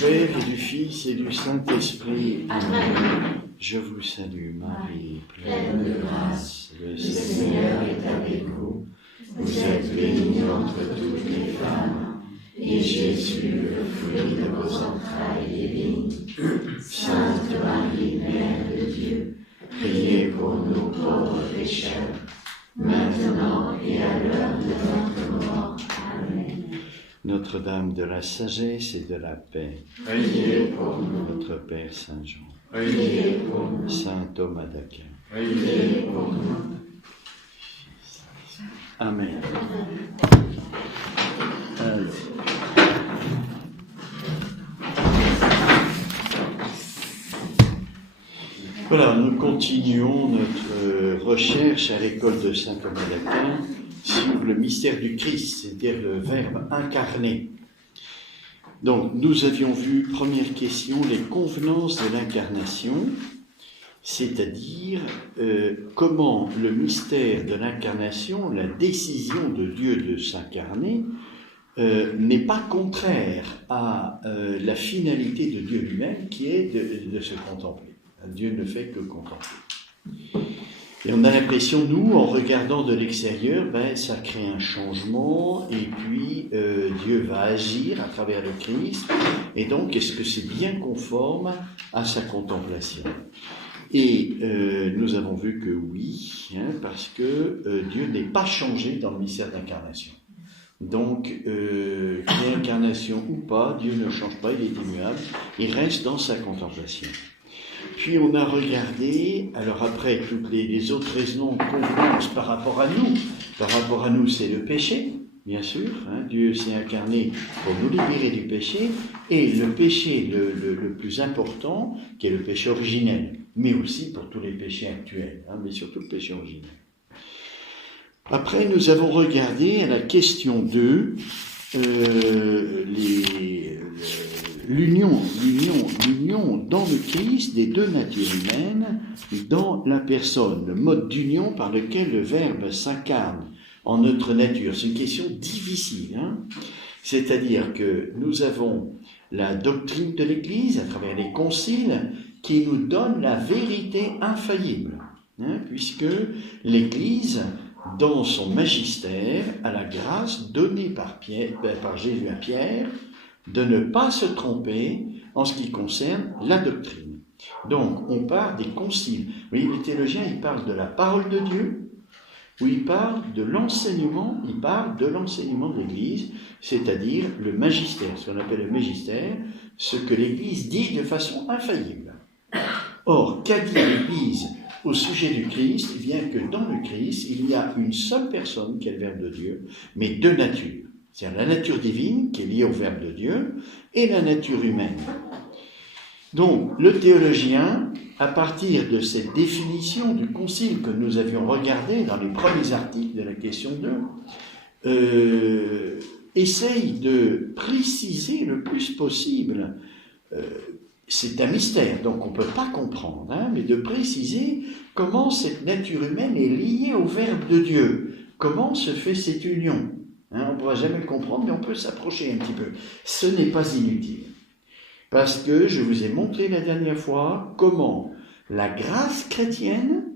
Père et du Fils et du Saint-Esprit. Amen. Je vous salue, Marie, pleine de grâce. Le Seigneur est avec vous. Vous êtes bénie entre toutes les femmes, et Jésus, le fruit de vos entrailles, est béni. Sainte Marie, Mère de Dieu, priez pour nous pauvres pécheurs, maintenant et à l'heure de notre mort. Amen. Notre-Dame de la sagesse et de la paix, priez pour nous. Notre Père Saint-Jean, priez pour nous. Saint Thomas d'Aquin, priez pour nous. Amen. Voilà, nous continuons notre recherche à l'école de Saint Thomas d'Aquin sur le mystère du Christ, c'est-à-dire le Verbe incarné. Donc, nous avions vu, première question, les convenances de l'incarnation, c'est-à-dire comment le mystère de l'incarnation, la décision de Dieu de s'incarner, n'est pas contraire à la finalité de Dieu lui-même, qui est de se contempler. Dieu ne fait que contempler. Et on a l'impression, nous, en regardant de l'extérieur, ça crée un changement, et puis Dieu va agir à travers le Christ, et donc est-ce que c'est bien conforme à sa contemplation ? Et nous avons vu que oui, parce que Dieu n'est pas changé dans le mystère d'incarnation. Donc, qu'il y ait incarnation ou pas, Dieu ne change pas, il est immuable, il reste dans sa contemplation. Puis on a regardé, alors après, toutes les autres raisons de convenance par rapport à nous, c'est le péché, bien sûr, Dieu s'est incarné pour nous libérer du péché, et le péché le plus important, qui est le péché originel, mais aussi pour tous les péchés actuels, mais surtout le péché originel. Après, nous avons regardé à la question 2, l'union dans le Christ des deux natures humaines dans la personne, le mode d'union par lequel le Verbe s'incarne en notre nature. C'est une question difficile, c'est-à-dire que nous avons la doctrine de l'Église à travers les conciles qui nous donne la vérité infaillible, puisque l'Église, dans son magistère, a la grâce donnée par Jésus à Pierre de ne pas se tromper en ce qui concerne la doctrine. Donc, on part des conciles. Oui, les théologiens, ils parlent de la parole de Dieu, ou ils parlent de l'enseignement, de l'Église, c'est-à-dire le magistère, ce qu'on appelle le magistère, ce que l'Église dit de façon infaillible. Or, qu'a dit l'Église au sujet du Christ? Eh bien que dans le Christ, il y a une seule personne qui est le Verbe de Dieu, mais deux natures. C'est-à-dire la nature divine qui est liée au Verbe de Dieu et la nature humaine. Donc, le théologien, à partir de cette définition du concile que nous avions regardé dans les premiers articles de la question 2, essaye de préciser le plus possible. C'est un mystère, donc on ne peut pas comprendre, mais de préciser comment cette nature humaine est liée au Verbe de Dieu. Comment se fait cette union ? On ne pourra jamais le comprendre, mais on peut s'approcher un petit peu. Ce n'est pas inutile. Parce que je vous ai montré la dernière fois comment la grâce chrétienne,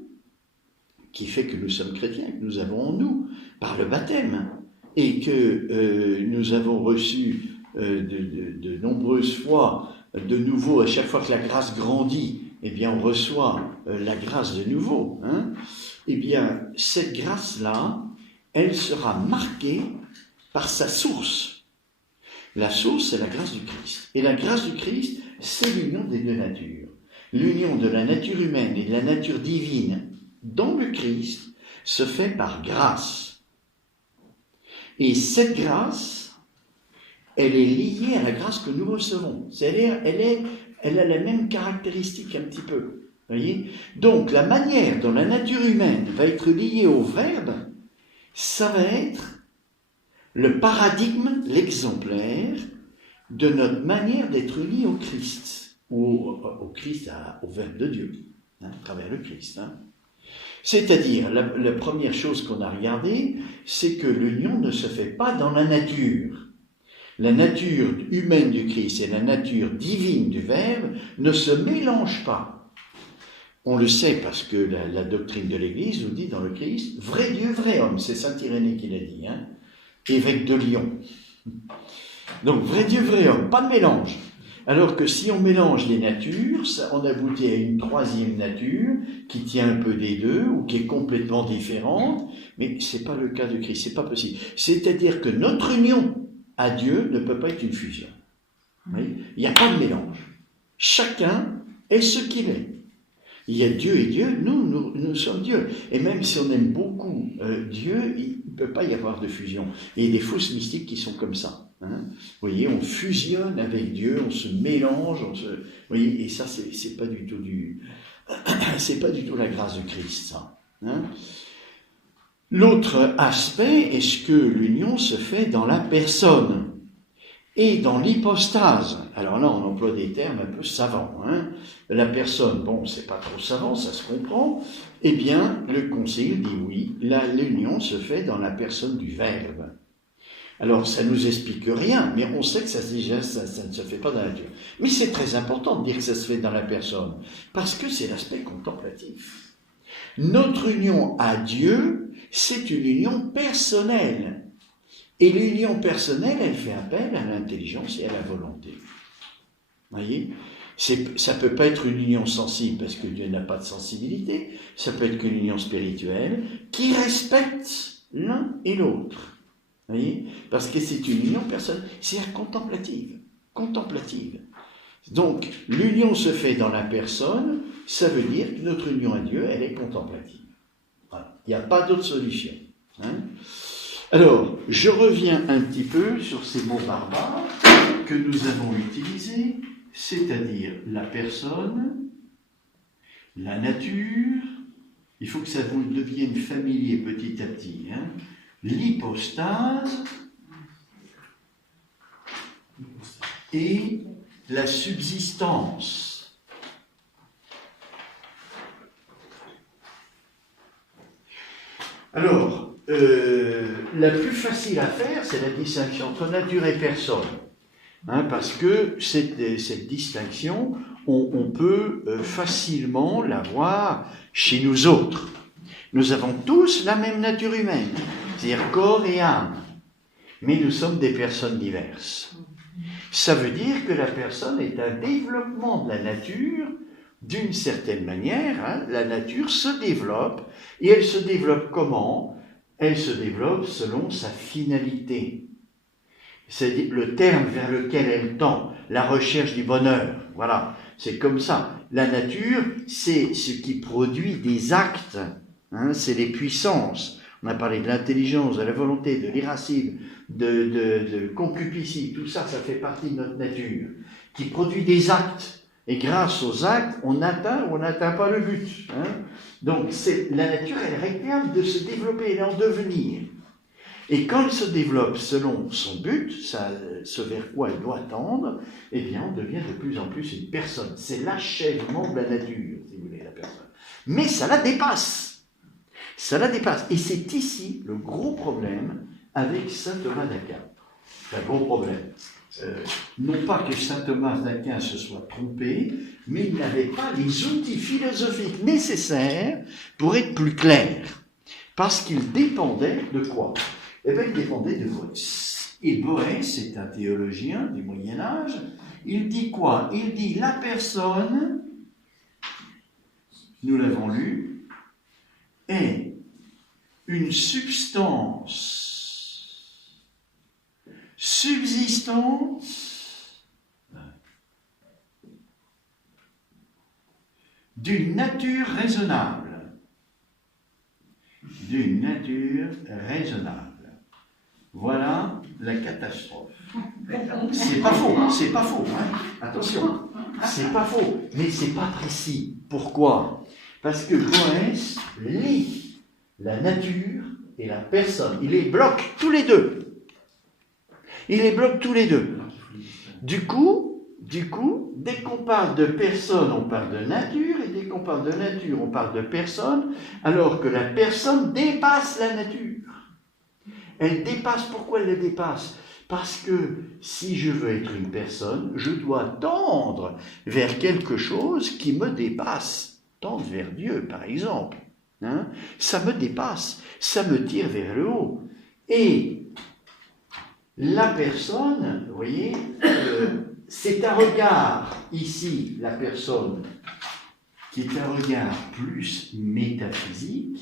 qui fait que nous sommes chrétiens, que nous avons en nous, par le baptême, et que nous avons reçu de nombreuses fois, de nouveau, à chaque fois que la grâce grandit, eh bien on reçoit la grâce de nouveau. Eh bien, cette grâce-là, elle sera marquée par sa source. La source, c'est la grâce du Christ. Et la grâce du Christ, c'est l'union des deux natures. L'union de la nature humaine et de la nature divine dans le Christ se fait par grâce. Et cette grâce, elle est liée à la grâce que nous recevons. C'est-à-dire, elle a la même caractéristique un petit peu. Voyez ? Donc, la manière dont la nature humaine va être liée au Verbe, ça va être le paradigme, l'exemplaire de notre manière d'être unis au Christ, ou au Christ, au Verbe de Dieu, à travers le Christ. C'est-à-dire, la première chose qu'on a regardée, c'est que l'union ne se fait pas dans la nature. La nature humaine du Christ et la nature divine du Verbe ne se mélangent pas. On le sait parce que la doctrine de l'Église nous dit dans le Christ, vrai Dieu, vrai homme, c'est saint Irénée qui l'a dit, hein, évêque de Lyon. Donc, vrai Dieu, vrai homme, pas de mélange. Alors que si on mélange les natures, on aboutit à une troisième nature qui tient un peu des deux ou qui est complètement différente, mais ce n'est pas le cas de Christ, c'est pas possible. C'est-à-dire que notre union à Dieu ne peut pas être une fusion. Il n'y a pas de mélange. Chacun est ce qu'il est. Il y a Dieu et Dieu, nous sommes Dieu. Et même si on aime beaucoup Dieu, il ne peut pas y avoir de fusion. Et il y a des fausses mystiques qui sont comme ça. Hein, vous voyez, on fusionne avec Dieu, on se mélange, vous voyez, et ça, c'est pas du tout c'est pas du tout la grâce de Christ, ça. Hein. L'autre aspect, est-ce que l'union se fait dans la personne et dans l'hypostase? Alors là, on emploie des termes un peu savants. Hein. La personne, bon, c'est pas trop savant, ça se comprend. Eh bien, le Concile dit oui, l'union se fait dans la personne du Verbe. Alors, ça ne nous explique rien, mais on sait que ça ne se fait pas dans la nature. Mais c'est très important de dire que ça se fait dans la personne, parce que c'est l'aspect contemplatif. Notre union à Dieu, c'est une union personnelle. Et l'union personnelle, elle fait appel à l'intelligence et à la volonté. Vous voyez ? Ça ne peut pas être une union sensible, parce que Dieu n'a pas de sensibilité. Ça peut être qu'une union spirituelle qui respecte l'un et l'autre. Vous voyez ? Parce que c'est une union personnelle, c'est-à-dire contemplative. Donc, l'union se fait dans la personne, ça veut dire que notre union à Dieu, elle est contemplative. Voilà. Il n'y a pas d'autre solution. Hein ? Alors, je reviens un petit peu sur ces mots barbares que nous avons utilisés, c'est-à-dire la personne, la nature, il faut que ça vous devienne familier petit à petit, hein ? L'hypostase et la subsistance. Alors, la plus facile à faire, c'est la distinction entre nature et personne. Hein, parce que cette distinction, on peut facilement la voir chez nous autres. Nous avons tous la même nature humaine, c'est-à-dire corps et âme, mais nous sommes des personnes diverses. Ça veut dire que la personne est un développement de la nature d'une certaine manière. Hein, la nature se développe, et elle se développe comment ? Elle se développe selon sa finalité. C'est le terme vers lequel elle tend, la recherche du bonheur. Voilà, c'est comme ça. La nature, c'est ce qui produit des actes. Hein, c'est les puissances. On a parlé de l'intelligence, de la volonté, de l'irascible, de concupiscible. Tout ça, ça fait partie de notre nature, qui produit des actes. Et grâce aux actes, on atteint ou on n'atteint pas le but. Hein. Donc, la nature, elle réclame de se développer, elle est en devenir. Et quand elle se développe selon son but, ce vers quoi elle doit tendre, eh bien, on devient de plus en plus une personne. C'est l'achèvement de la nature, si vous voulez, la personne. Mais ça la dépasse. Ça la dépasse. Et c'est ici le gros problème avec saint Thomas d'Aquin. Un gros problème. Non pas que saint Thomas d'Aquin se soit trompé, mais il n'avait pas les outils philosophiques nécessaires pour être plus clair. Parce qu'il dépendait de quoi ? Eh bien, il dépendait de Boès. Et Boès est un théologien du Moyen-Âge. Il dit quoi ? Il dit la personne, nous l'avons lu, est une substance subsistante d'une nature raisonnable. D'une nature raisonnable. Voilà la catastrophe. C'est pas faux, hein. Attention, c'est pas faux, mais c'est pas précis. Pourquoi ? Parce que Boès lie la nature et la personne. Il les bloque tous les deux. Du coup, dès qu'on parle de personne, on parle de nature, et dès qu'on parle de nature, on parle de personne, alors que la personne dépasse la nature. Elle dépasse, pourquoi elle la dépasse ? Parce que si je veux être une personne, je dois tendre vers quelque chose qui me dépasse. Tendre vers Dieu, par exemple. Hein? Ça me dépasse, ça me tire vers le haut. Et la personne, vous voyez, c'est un regard, ici, la personne, qui est un regard plus métaphysique.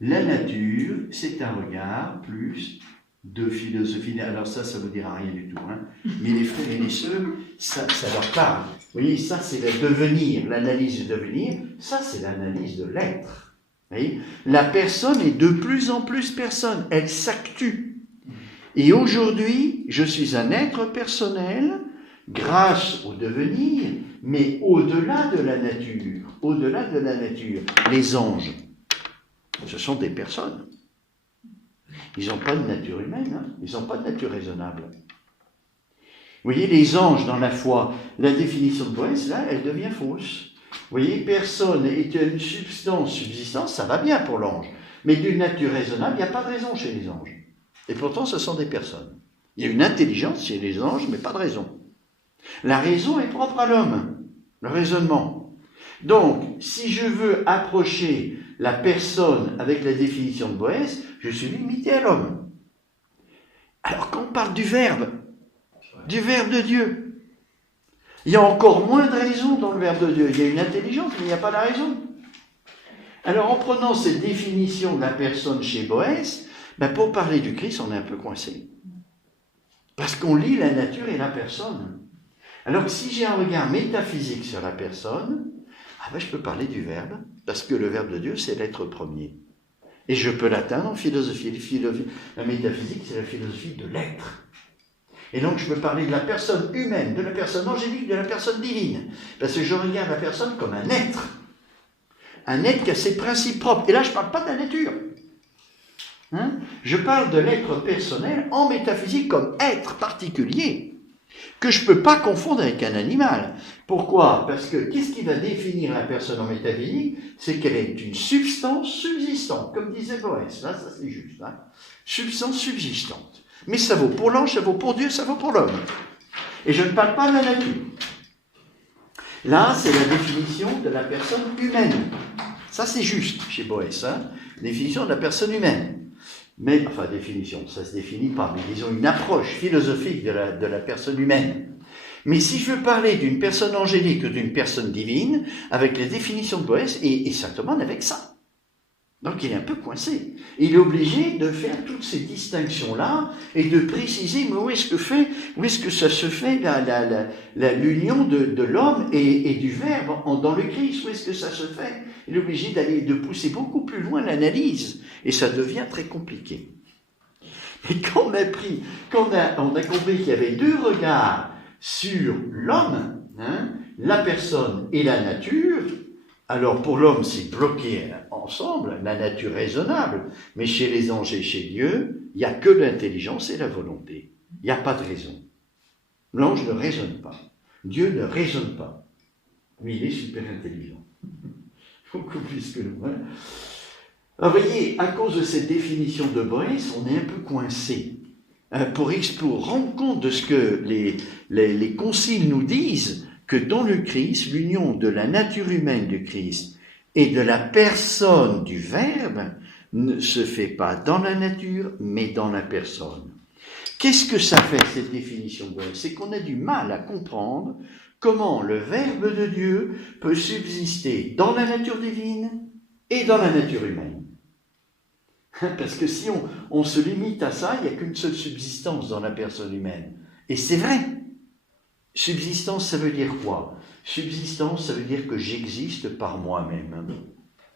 La nature, c'est un regard plus de philosophie. Alors ça ne vous dira rien du tout. Hein. Mais les frères et les sœurs, ça leur parle. Vous voyez, ça c'est le devenir, l'analyse du devenir. Ça c'est l'analyse de l'être. Vous voyez, la personne est de plus en plus personne. Elle s'actue. Et aujourd'hui, je suis un être personnel grâce au devenir, mais au-delà de la nature. Au-delà de la nature. Les anges, ce sont des personnes. Ils n'ont pas de nature humaine, hein. Ils n'ont pas de nature raisonnable. Vous voyez, les anges dans la foi, la définition de Boès, là, elle devient fausse. Vous voyez, personne est une substance subsistante, ça va bien pour l'ange. Mais d'une nature raisonnable, il n'y a pas de raison chez les anges. Et pourtant, ce sont des personnes. Il y a une intelligence chez les anges, mais pas de raison. La raison est propre à l'homme, le raisonnement. Donc, si je veux approcher la personne avec la définition de Boès, je suis limité à l'homme. Alors quand on parle du Verbe de Dieu, il y a encore moins de raison dans le Verbe de Dieu. Il y a une intelligence, mais il n'y a pas la raison. Alors en prenant cette définition de la personne chez Boès, pour parler du Christ, on est un peu coincé. Parce qu'on lit la nature et la personne. Alors que si j'ai un regard métaphysique sur la personne, je peux parler du Verbe, parce que le Verbe de Dieu, c'est l'être premier. Et je peux l'atteindre en philosophie. La métaphysique, c'est la philosophie de l'être. Et donc, je peux parler de la personne humaine, de la personne angélique, de la personne divine. Parce que je regarde la personne comme un être. Un être qui a ses principes propres. Et là, je ne parle pas de la nature. Hein? Je parle de l'être personnel en métaphysique comme être particulier, que je ne peux pas confondre avec un animal. Pourquoi? Parce que qu'est-ce qui va définir la personne en métaphysique? C'est qu'elle est une substance subsistante, comme disait Boès. Là, ça c'est juste. Hein? Substance subsistante. Mais ça vaut pour l'ange, ça vaut pour Dieu, ça vaut pour l'homme. Et je ne parle pas de la nature. Là, c'est la définition de la personne humaine. Ça, c'est juste chez Boès. Hein? Définition de la personne humaine. Mais, définition, ça ne se définit pas, mais disons une approche philosophique de la personne humaine. Mais si je veux parler d'une personne angélique ou d'une personne divine, avec les définitions de Boès, et saint Thomas avec ça. Donc il est un peu coincé. Il est obligé de faire toutes ces distinctions-là et de préciser mais où est-ce que ça se fait l'union de l'homme et du Verbe dans le Christ, où est-ce que ça se fait? Il est obligé de pousser beaucoup plus loin l'analyse et ça devient très compliqué. Et quand on a compris qu'il y avait deux regards sur l'homme, hein, la personne et la nature, alors pour l'homme c'est bloqué ensemble, la nature raisonnable, mais chez les anges et chez Dieu, il n'y a que l'intelligence et la volonté. Il n'y a pas de raison. L'ange ne raisonne pas. Dieu ne raisonne pas. Mais il est super intelligent. Beaucoup plus que nous. Hein. Alors, vous voyez, à cause de cette définition de Boès, on est un peu coincé. Pour rendre compte de ce que les conciles nous disent, que dans le Christ, l'union de la nature humaine du Christ et de la personne du Verbe ne se fait pas dans la nature, mais dans la personne. Qu'est-ce que ça fait, cette définition de Boès? C'est qu'on a du mal à comprendre comment le Verbe de Dieu peut subsister dans la nature divine et dans la nature humaine. Parce que si on se limite à ça, il n'y a qu'une seule subsistance dans la personne humaine. Et c'est vrai. Subsistance, ça veut dire quoi? Subsistance, ça veut dire que j'existe par moi-même. Vous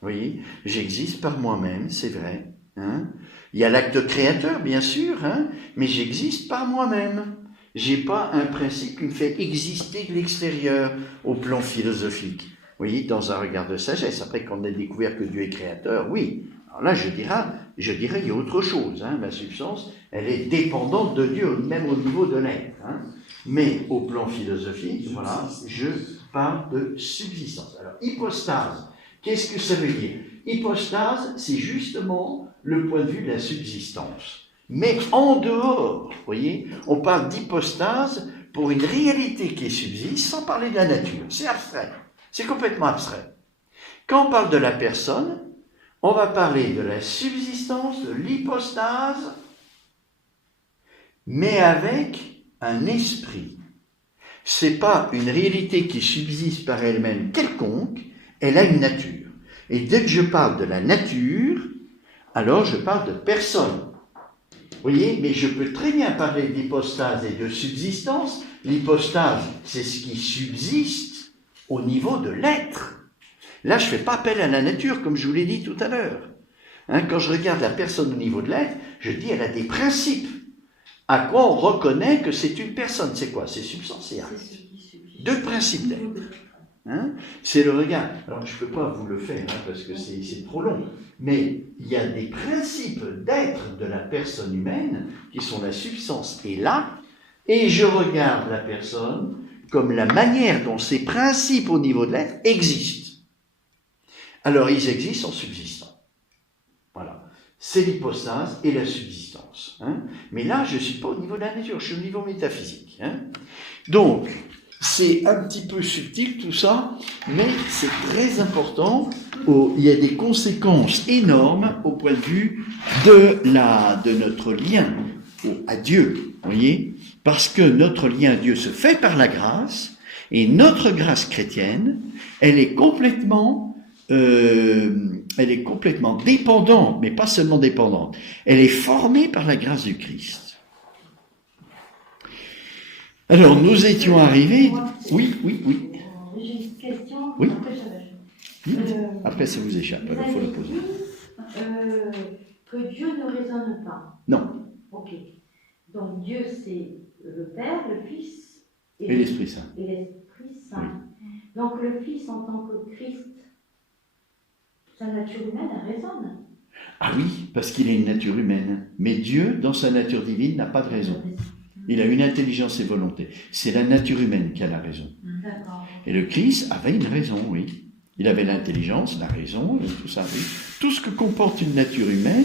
voyez? J'existe par moi-même, c'est vrai. Hein? Il y a l'acte créateur, bien sûr, hein? Mais j'existe par moi-même. J'ai pas un principe qui me fait exister de l'extérieur au plan philosophique. Vous voyez, dans un regard de sagesse. Après qu'on a découvert que Dieu est créateur, oui. Alors là, je dirais, il y a autre chose. Hein? Ma substance, elle est dépendante de Dieu, même au niveau de l'être. Hein? Mais au plan philosophique, voilà, je parle de subsistance. Alors, hypostase, qu'est-ce que ça veut dire? Hypostase, c'est justement le point de vue de la subsistance. Mais en dehors, vous voyez, on parle d'hypostase pour une réalité qui subsiste sans parler de la nature. C'est abstrait, c'est complètement abstrait. Quand on parle de la personne, on va parler de la subsistance, de l'hypostase, mais avec un esprit. C'est pas une réalité qui subsiste par elle-même quelconque, elle a une nature. Et dès que je parle de la nature, alors je parle de personne. Vous voyez, mais je peux très bien parler d'hypostase et de subsistance. L'hypostase, c'est ce qui subsiste au niveau de l'être. Là, je ne fais pas appel à la nature, comme je vous l'ai dit tout à l'heure. Quand je regarde la personne au niveau de l'être, je dis elle a des principes. À quoi on reconnaît que c'est une personne? C'est quoi? C'est substantiel. Deux principes d'être. C'est le regard. Alors, je ne peux pas vous le faire, parce que c'est trop long. Mais il y a des principes d'être de la personne humaine qui sont la substance et là, et je regarde la personne comme la manière dont ces principes au niveau de l'être existent. Alors, ils existent en subsistant. Voilà. C'est l'hypostase et la subsistance. Mais là, je ne suis pas au niveau de la nature, je suis au niveau métaphysique. Donc, c'est un petit peu subtil tout ça, mais c'est très important. Il y a des conséquences énormes au point de vue de notre lien à Dieu, voyez, parce que notre lien à Dieu se fait par la grâce, et notre grâce chrétienne, elle est complètement dépendante, mais pas seulement dépendante, elle est formée par la grâce du Christ. Alors, nous étions arrivés... Oui. J'ai une question. Oui. Après, ça vous échappe, il faut la poser. Que Dieu ne raisonne pas. Non. Ok. Donc, Dieu, c'est le Père, le Fils et l'Esprit Saint. Et l'Esprit Saint. Oui. Donc, le Fils, en tant que Christ, sa nature humaine, elle raisonne. Ah oui, parce qu'il a une nature humaine. Mais Dieu, dans sa nature divine, n'a pas de raison. Il a une intelligence et volonté. C'est la nature humaine qui a la raison. D'accord. Et le Christ avait une raison, oui. Il avait l'intelligence, la raison, tout ça, oui. Tout ce que comporte une nature humaine,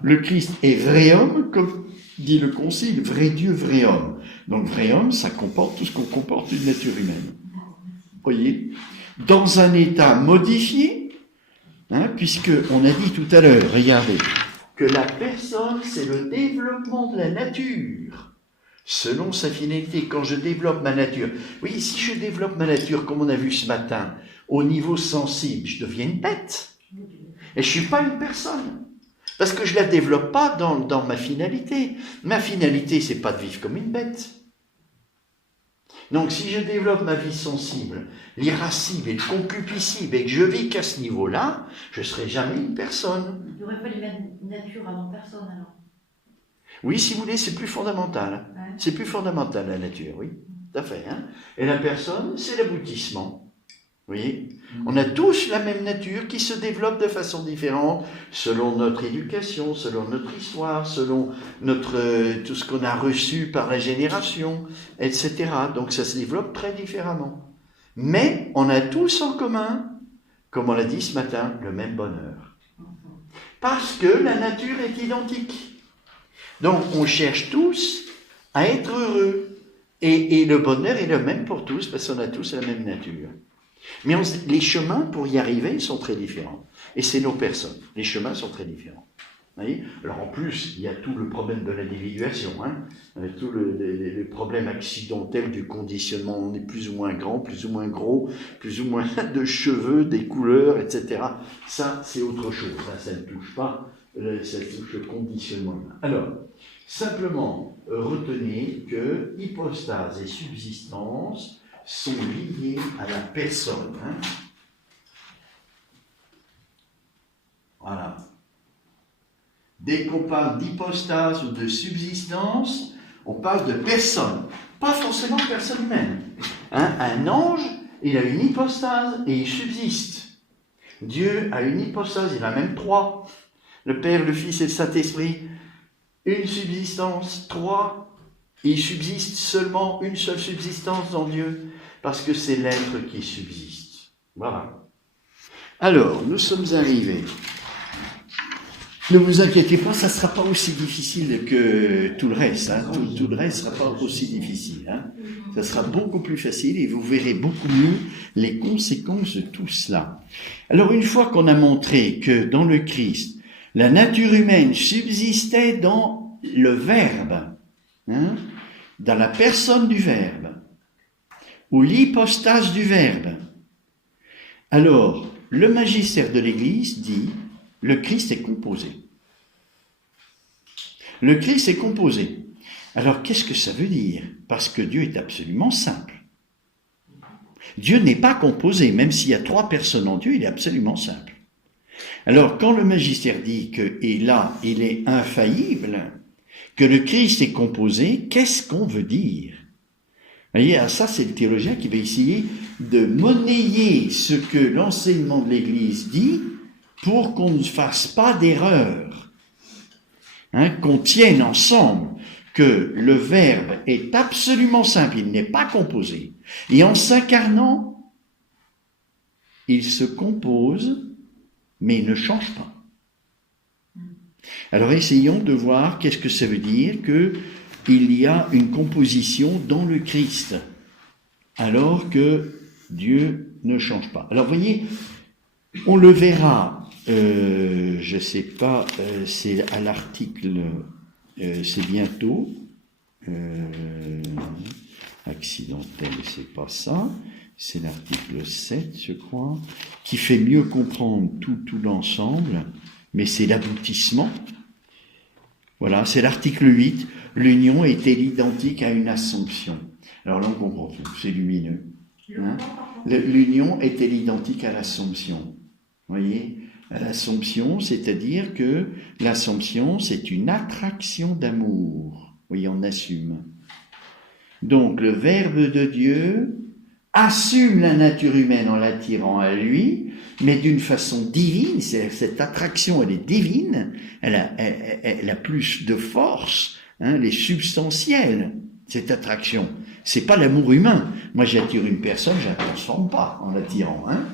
le Christ est vrai homme, comme dit le Concile, vrai Dieu, vrai homme. Donc vrai homme, ça comporte tout ce qu'on comporte une nature humaine. Voyez ? Dans un état modifié, puisque on a dit tout à l'heure, regardez, que la personne, c'est le développement de la nature. Selon sa finalité, quand je développe ma nature. Oui, si je développe ma nature, comme on a vu ce matin, au niveau sensible, je deviens une bête. Et je ne suis pas une personne. Parce que je ne la développe pas dans ma finalité. Ma finalité, ce n'est pas de vivre comme une bête. Donc, si je développe ma vie sensible, l'irascible et le concupiscible, et que je vis qu'à ce niveau-là, je ne serai jamais une personne. Il n'aurait pas les mêmes natures avant personne, alors. Oui, si vous voulez, c'est plus fondamental. Ouais. C'est plus fondamental, la nature, oui. Tout à fait. Et la personne, c'est l'aboutissement. Vous voyez ? On a tous la même nature qui se développe de façon différente, selon notre éducation, selon notre histoire, selon tout ce qu'on a reçu par la génération, etc. Donc ça se développe très différemment. Mais on a tous en commun, comme on l'a dit ce matin, le même bonheur. Parce que la nature est identique. Donc, on cherche tous à être heureux. Et le bonheur est le même pour tous, parce qu'on a tous la même nature. Mais les chemins pour y arriver sont très différents. Et c'est nos personnes. Les chemins sont très différents. Vous voyez ? Alors, en plus, il y a tout le problème de l'individuation, avec tout le problème accidentel du conditionnement. On est plus ou moins grand, plus ou moins gros, plus ou moins de cheveux, des couleurs, etc. Ça, c'est autre chose. Ça ne touche pas. Ça touche le conditionnement. Alors, simplement, retenez que hypostase et subsistance sont liés à la personne. Voilà. Dès qu'on parle d'hypostase ou de subsistance, on parle de personne. Pas forcément personne humaine. Un ange, il a une hypostase et il subsiste. Dieu a une hypostase, il en a même 3. Le Père, le Fils et le Saint-Esprit, une subsistance, 3, il subsiste seulement une seule subsistance dans Dieu, parce que c'est l'être qui subsiste. Voilà. Alors, nous sommes arrivés Ne vous inquiétez pas, ça ne sera pas aussi difficile que tout le reste. Hein. Tout le reste ne sera pas aussi difficile. Hein. Ça sera beaucoup plus facile et vous verrez beaucoup mieux les conséquences de tout cela. Alors une fois qu'on a montré que dans le Christ, la nature humaine subsistait dans le Verbe, hein, dans la personne du Verbe, ou l'hypostase du Verbe, alors le magistère de l'Église dit le Christ est composé. Le Christ est composé. Alors, qu'est-ce que ça veut dire? Parce que Dieu est absolument simple. Dieu n'est pas composé, même s'il y a 3 personnes en Dieu, il est absolument simple. Alors, quand le magistère dit que, et là, il est infaillible, que le Christ est composé, qu'est-ce qu'on veut dire? Vous voyez, ça, c'est le théologien qui va essayer de monnayer ce que l'enseignement de l'Église dit pour qu'on ne fasse pas d'erreur, hein, qu'on tienne ensemble que le Verbe est absolument simple, il n'est pas composé. Et en s'incarnant, il se compose, mais il ne change pas. Alors essayons de voir qu'est-ce que ça veut dire qu'il y a une composition dans le Christ, alors que Dieu ne change pas. Alors voyez, on le verra. Je ne sais pas, c'est à l'article, c'est bientôt, accidentel, c'est pas ça, c'est l'article 7, je crois, qui fait mieux comprendre tout l'ensemble, mais c'est l'aboutissement. Voilà, c'est l'article 8, l'union est-elle identique à une assomption? Alors là, on comprend tout, c'est lumineux. Hein? L'union est-elle identique à l'assomption? Vous voyez, à l'assomption, c'est-à-dire que l'assomption, c'est une attraction d'amour. Vous voyez, on assume. Donc, le Verbe de Dieu assume la nature humaine en l'attirant à lui, mais d'une façon divine. Cette attraction, elle est divine, elle a plus de force, hein, elle est substantielle, cette attraction. C'est pas l'amour humain. Moi, j'attire une personne, je la transforme pas en l'attirant, hein.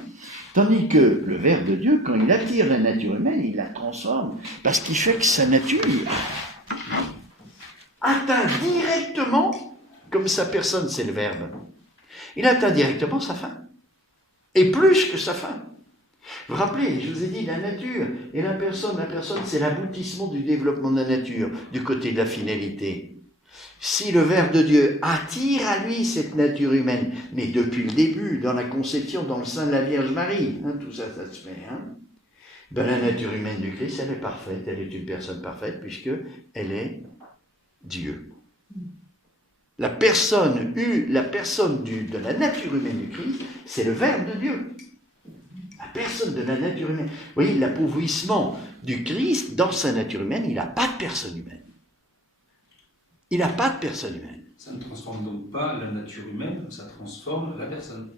Tandis que le Verbe de Dieu, quand il attire la nature humaine, il la transforme, parce qu'il fait que sa nature atteint directement, comme sa personne, c'est le Verbe, il atteint directement sa fin, et plus que sa fin. Vous vous rappelez, je vous ai dit, la nature et la personne, c'est l'aboutissement du développement de la nature, du côté de la finalité. Si le Verbe de Dieu attire à lui cette nature humaine, mais depuis le début, dans la conception, dans le sein de la Vierge Marie, hein, tout ça, ça se fait. Hein, ben, la nature humaine du Christ, elle est parfaite, elle est une personne parfaite, puisqu'elle est Dieu. La personne de la nature humaine du Christ, c'est le Verbe de Dieu. La personne de la nature humaine. Vous voyez, l'appauvrissement du Christ, dans sa nature humaine, il n'a pas de personne humaine. Il n'a pas de personne humaine. Ça ne transforme donc pas la nature humaine, ça transforme la personne.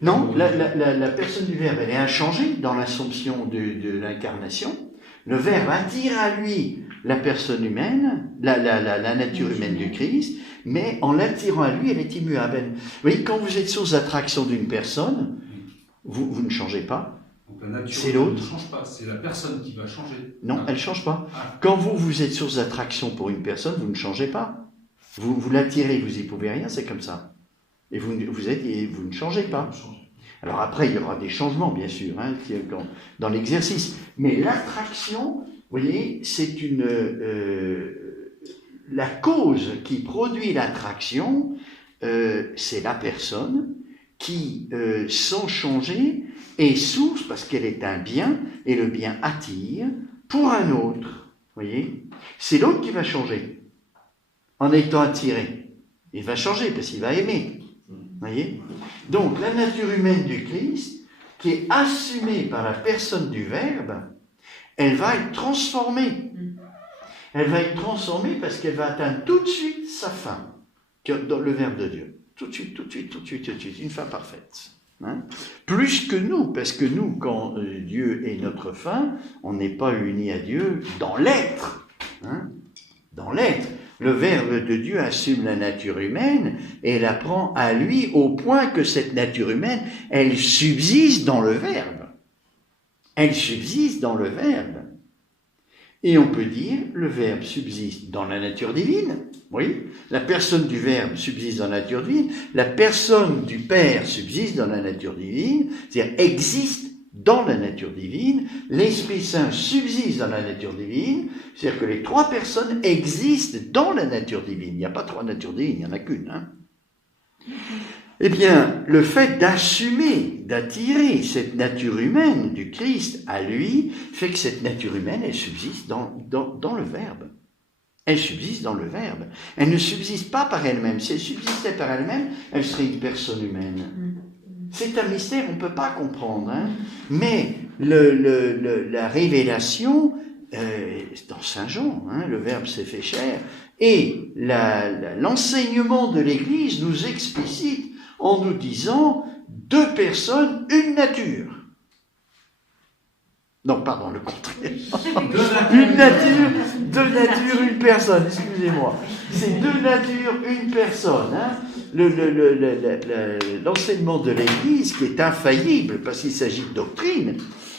Non, la personne du Verbe, elle est inchangée dans l'assomption de l'incarnation. Le Verbe attire à lui la personne humaine, la nature humaine du Christ, mais en l'attirant à lui, elle est immuable. Vous voyez, quand vous êtes source d'attraction d'une personne, vous ne changez pas. Donc la nature c'est l'autre. ne change pas, c'est la personne qui va changer. Non, elle ne change pas. Quand vous êtes source d'attraction pour une personne, vous ne changez pas. Vous l'attirez, vous n'y pouvez rien, c'est comme ça. Et vous ne changez pas. Alors après, il y aura des changements, bien sûr, hein, dans l'exercice. Mais l'attraction, vous voyez, c'est la cause qui produit l'attraction, c'est la personne qui, sans changer, est source, parce qu'elle est un bien, et le bien attire, pour un autre. Vous voyez, c'est l'autre qui va changer, en étant attiré. Il va changer, parce qu'il va aimer. Vous voyez, donc, la nature humaine du Christ, qui est assumée par la personne du Verbe, elle va être transformée. Elle va être transformée parce qu'elle va atteindre tout de suite sa fin, dans le Verbe de Dieu. Tout de suite, une fin parfaite. Hein? Plus que nous, parce que nous, quand Dieu est notre fin, on n'est pas unis à Dieu dans l'être. Hein? Dans l'être. Le Verbe de Dieu assume la nature humaine et la prend à lui au point que cette nature humaine, elle subsiste dans le Verbe. Elle subsiste dans le Verbe. Et on peut dire, le Verbe subsiste dans la nature divine, oui, la personne du Verbe subsiste dans la nature divine, la personne du Père subsiste dans la nature divine, c'est-à-dire existe dans la nature divine, l'Esprit Saint subsiste dans la nature divine, c'est-à-dire que les trois personnes existent dans la nature divine. Il n'y a pas trois natures divines, il n'y en a qu'une. Hein. Eh bien, le fait d'assumer, d'attirer cette nature humaine du Christ à lui, fait que cette nature humaine, elle subsiste dans le Verbe. Elle subsiste dans le Verbe. Elle ne subsiste pas par elle-même. Si elle subsistait par elle-même, elle serait une personne humaine. C'est un mystère qu'on ne peut pas comprendre. Hein. Mais la révélation, dans Saint Jean, hein, le Verbe s'est fait chair, et l'enseignement de l'Église nous explicite en nous disant deux personnes, une nature. Non, pardon, le contraire. Une nature, deux natures, une personne, excusez-moi. C'est deux natures, une personne. Hein. L'enseignement de l'Église, qui est infaillible, parce qu'il s'agit de doctrine,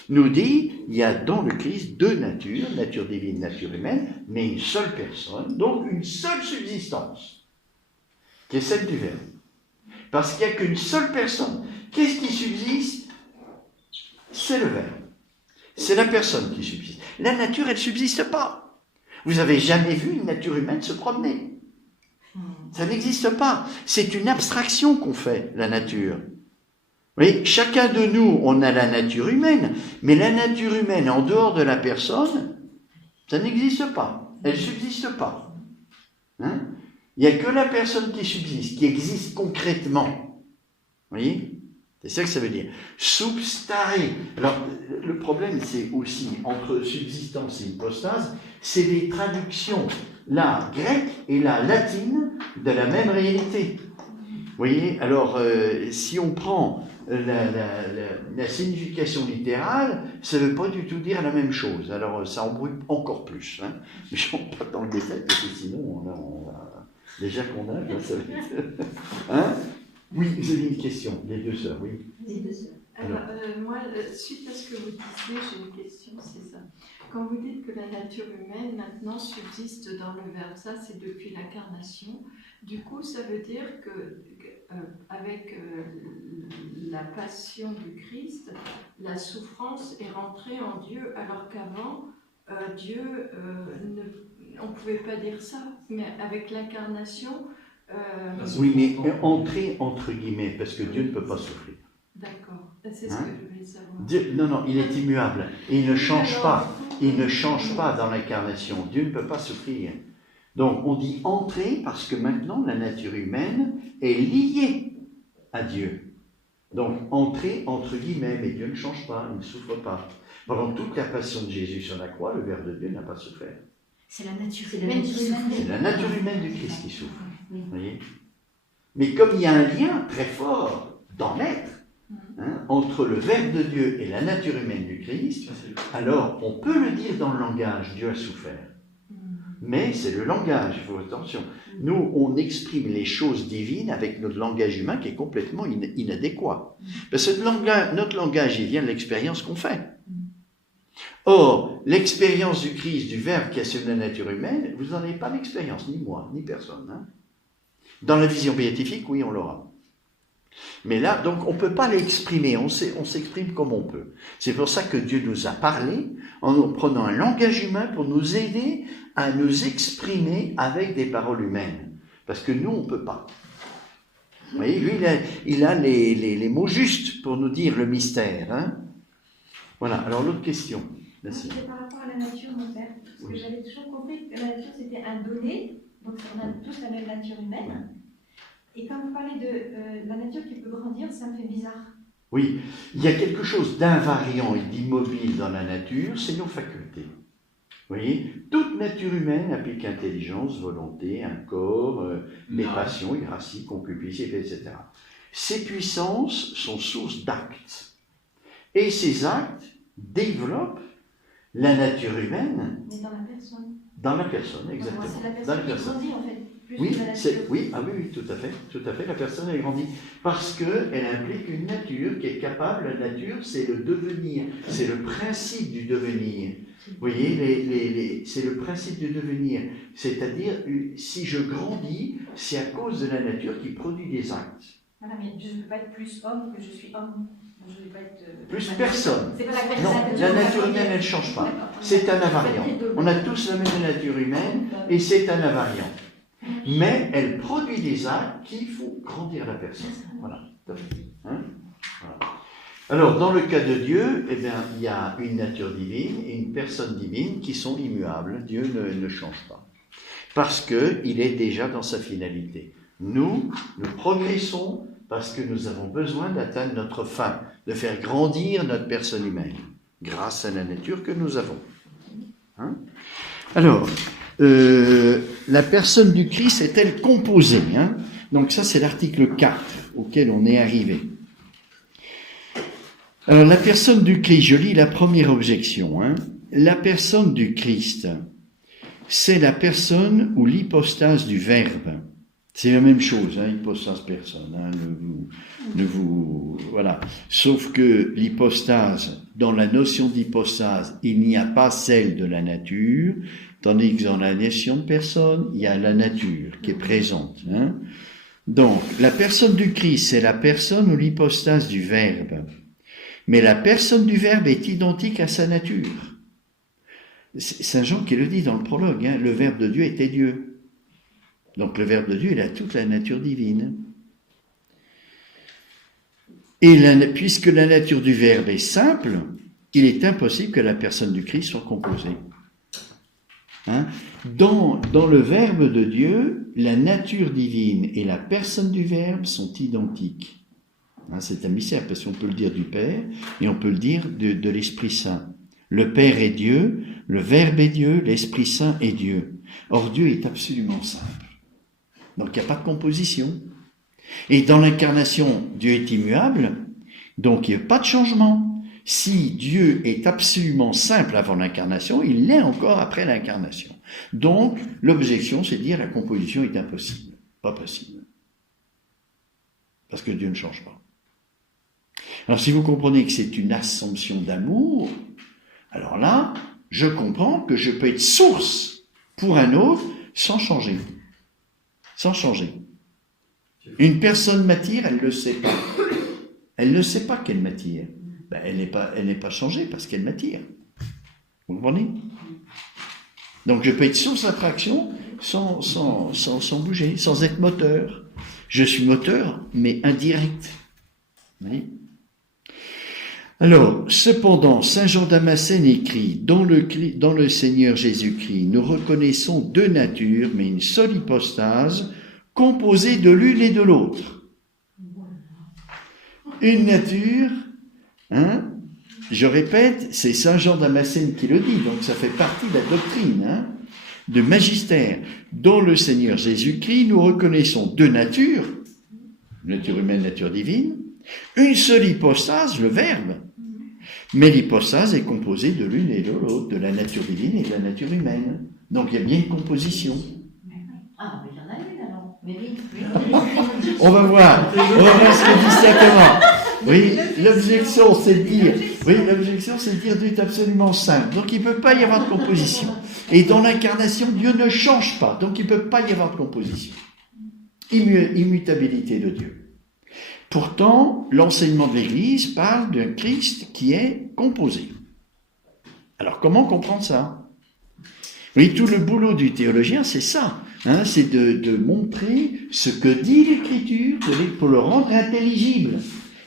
nous dit, il y a dans le Christ deux natures, nature divine, nature humaine, mais une seule personne, donc une seule subsistance, qui est celle du Verbe. Parce qu'il n'y a qu'une seule personne. Qu'est-ce qui subsiste? C'est le Verbe. C'est la personne qui subsiste. La nature, elle ne subsiste pas. Vous n'avez jamais vu une nature humaine se promener. Ça n'existe pas. C'est une abstraction qu'on fait, la nature. Vous voyez, chacun de nous, on a la nature humaine, mais la nature humaine en dehors de la personne, ça n'existe pas. Elle ne subsiste pas. Hein? Il n'y a que la personne qui subsiste, qui existe concrètement. Vous voyez? C'est ça que ça veut dire. Substare. Alors, le problème, c'est aussi, entre subsistance et hypostase, c'est les traductions, la grecque et la latine, de la même réalité. Vous voyez? Alors, si on prend la signification littérale, ça ne veut pas du tout dire la même chose. Alors, ça embrouille encore plus. Hein. Mais je ne rentre pas dans le détail, parce que sinon, on va... Déjà qu'on a, ça va être... Hein? Oui, vous avez une question, les deux sœurs, oui. Les deux sœurs. Alors, moi, suite à ce que vous disiez, j'ai une question, c'est ça. Quand vous dites que la nature humaine, maintenant, subsiste dans le Verbe, ça, c'est depuis l'incarnation. Du coup, ça veut dire que avec la passion du Christ, la souffrance est rentrée en Dieu, alors qu'avant, Dieu, on ne pouvait pas dire ça, mais avec l'incarnation... Oui, mais entrer entre guillemets, parce que Dieu ne peut pas souffrir. D'accord, c'est ce que je voulais savoir. Dieu, non, il est immuable. Et il ne change pas. Il ne change pas dans l'incarnation. Dieu ne peut pas souffrir. Donc, on dit entrer parce que maintenant, la nature humaine est liée à Dieu. Donc, entrer entre guillemets, mais Dieu ne change pas, il ne souffre pas. Pendant toute la passion de Jésus sur la croix, le Verbe de Dieu n'a pas souffert. C'est la nature humaine qui souffre. C'est la nature humaine du Christ qui souffre. Vous voyez? Mais comme il y a un lien très fort dans l'être, hein, entre le Verbe de Dieu et la nature humaine du Christ, alors on peut le dire dans le langage, Dieu a souffert. Mais c'est le langage, il faut attention. Nous, on exprime les choses divines avec notre langage humain qui est complètement inadéquat. Parce que notre langage, il vient de l'expérience qu'on fait. Or, l'expérience du Christ, du Verbe qui assume la nature humaine, vous n'en avez pas l'expérience, ni moi, ni personne. Hein. Dans la vision béatifique, oui, on l'aura. Mais là, donc, on ne peut pas l'exprimer, on s'exprime comme on peut. C'est pour ça que Dieu nous a parlé en prenant un langage humain pour nous aider à nous exprimer avec des paroles humaines. Parce que nous, on ne peut pas. Vous voyez, lui, il a les mots justes pour nous dire le mystère. Hein. Voilà, alors l'autre question. C'est par rapport à la nature, mon père. Parce que j'avais toujours compris que la nature, c'était un donné. Donc, on a tous la même nature humaine. Et quand vous parlez de la nature qui peut grandir, ça me fait bizarre. Oui, il y a quelque chose d'invariant et d'immobile dans la nature, c'est nos facultés. Vous voyez, toute nature humaine applique intelligence, volonté, un corps, des passions, gracie, concupiscence, etc. Ces puissances sont source d'actes. Et ces actes développent la nature humaine. Mais dans la personne. Dans la personne, exactement. C'est la dans la personne qui personne. grandit, en fait. plus Oui, de la nature. oui, tout à fait, la personne elle grandit. Parce qu'elle implique une nature qui est capable, la nature c'est le devenir, c'est le principe du devenir. Vous voyez, c'est le principe du devenir. C'est-à-dire, si je grandis, c'est à cause de la nature qui produit des actes. Voilà, mais je ne peux pas être plus homme que je suis homme. Je ne vais pas être... Plus personne. C'est pas la Non, la nature humaine, elle ne change pas. C'est un invariant. On a tous la même nature humaine et c'est un invariant. Mais elle produit des actes qui font grandir la personne. Voilà. Hein? Voilà. Alors, dans le cas de Dieu, eh bien, il y a une nature divine et une personne divine qui sont immuables. Dieu ne change pas. Parce qu'il est déjà dans sa finalité. Nous progressons parce que nous avons besoin d'atteindre notre fin, de faire grandir notre personne humaine, grâce à la nature que nous avons. Hein? Alors, la personne du Christ est-elle composée, hein? Donc ça, c'est l'article 4 auquel on est arrivé. Alors, la personne du Christ, je lis la première objection. Hein? La personne du Christ, c'est la personne ou l'hypostase du Verbe. C'est la même chose, hein, hypostase personne. Hein, voilà. Sauf que l'hypostase, dans la notion d'hypostase, il n'y a pas celle de la nature, tandis que dans la notion de personne, il y a la nature qui est présente. Hein. Donc, la personne du Christ, c'est la personne ou l'hypostase du Verbe. Mais la personne du Verbe est identique à sa nature. C'est Saint Jean qui le dit dans le prologue, hein, le Verbe de Dieu était Dieu. Donc le Verbe de Dieu, il a toute la nature divine. Et puisque la nature du Verbe est simple, il est impossible que la personne du Christ soit composée. Hein? Dans le Verbe de Dieu, la nature divine et la personne du Verbe sont identiques. Hein, c'est un mystère, parce qu'on peut le dire du Père et on peut le dire de l'Esprit Saint. Le Père est Dieu, le Verbe est Dieu, l'Esprit Saint est Dieu. Or, Dieu est absolument simple. Donc, il n'y a pas de composition. Et dans l'incarnation, Dieu est immuable, donc il n'y a pas de changement. Si Dieu est absolument simple avant l'incarnation, il l'est encore après l'incarnation. Donc, l'objection, c'est de dire la composition est impossible. Pas possible. Parce que Dieu ne change pas. Alors, si vous comprenez que c'est une assomption d'amour, alors là, je comprends que je peux être source pour un autre sans changer. Sans changer. Une personne m'attire, elle ne le sait pas. Elle ne sait pas qu'elle m'attire. Ben, elle n'est pas changée parce qu'elle m'attire. Vous comprenez? Donc je peux être source d'attraction sans bouger, sans être moteur. Je suis moteur, mais indirect. Vous voyez? Alors, cependant, saint Jean Damascène écrit, dans le Seigneur Jésus-Christ, nous reconnaissons deux natures, mais une seule hypostase, composée de l'une et de l'autre. Une nature, hein, je répète, c'est saint Jean Damascène qui le dit, donc ça fait partie de la doctrine, hein, de magistère. Dans le Seigneur Jésus-Christ, nous reconnaissons deux natures, nature humaine, nature divine, une seule hypostase, le Verbe. Mais l'hypostase est composée de l'une et de l'autre, de la nature divine et de la nature humaine. Donc il y a bien une composition. Ah, mais il y en a une alors. Mais oui. On va voir ce que dit Saint Thomas. Oui, l'objection c'est de dire Dieu est absolument simple. Donc il ne peut pas y avoir de composition. Et dans l'incarnation, Dieu ne change pas. Donc il ne peut pas y avoir de composition. Immutabilité de Dieu. Pourtant, l'enseignement de l'Église parle d'un Christ qui est composé. Alors, comment comprendre ça? Oui, tout le boulot du théologien, c'est ça. Hein, c'est de montrer ce que dit l'Écriture pour le rendre intelligible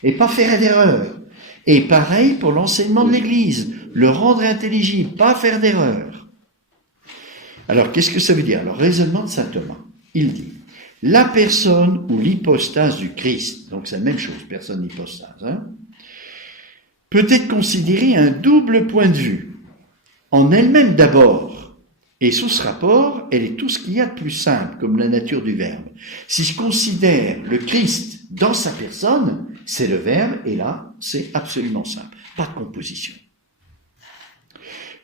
et pas faire d'erreur. Et pareil pour l'enseignement de l'Église, le rendre intelligible, pas faire d'erreur. Alors, qu'est-ce que ça veut dire? Alors, raisonnement de saint Thomas, il dit: la personne ou l'hypostase du Christ, donc c'est la même chose, personne hypostase, hein, peut être considérée à un double point de vue. En elle-même d'abord, et sous ce rapport, elle est tout ce qu'il y a de plus simple, comme la nature du Verbe. Si je considère le Christ dans sa personne, c'est le Verbe, et là, c'est absolument simple, pas de composition.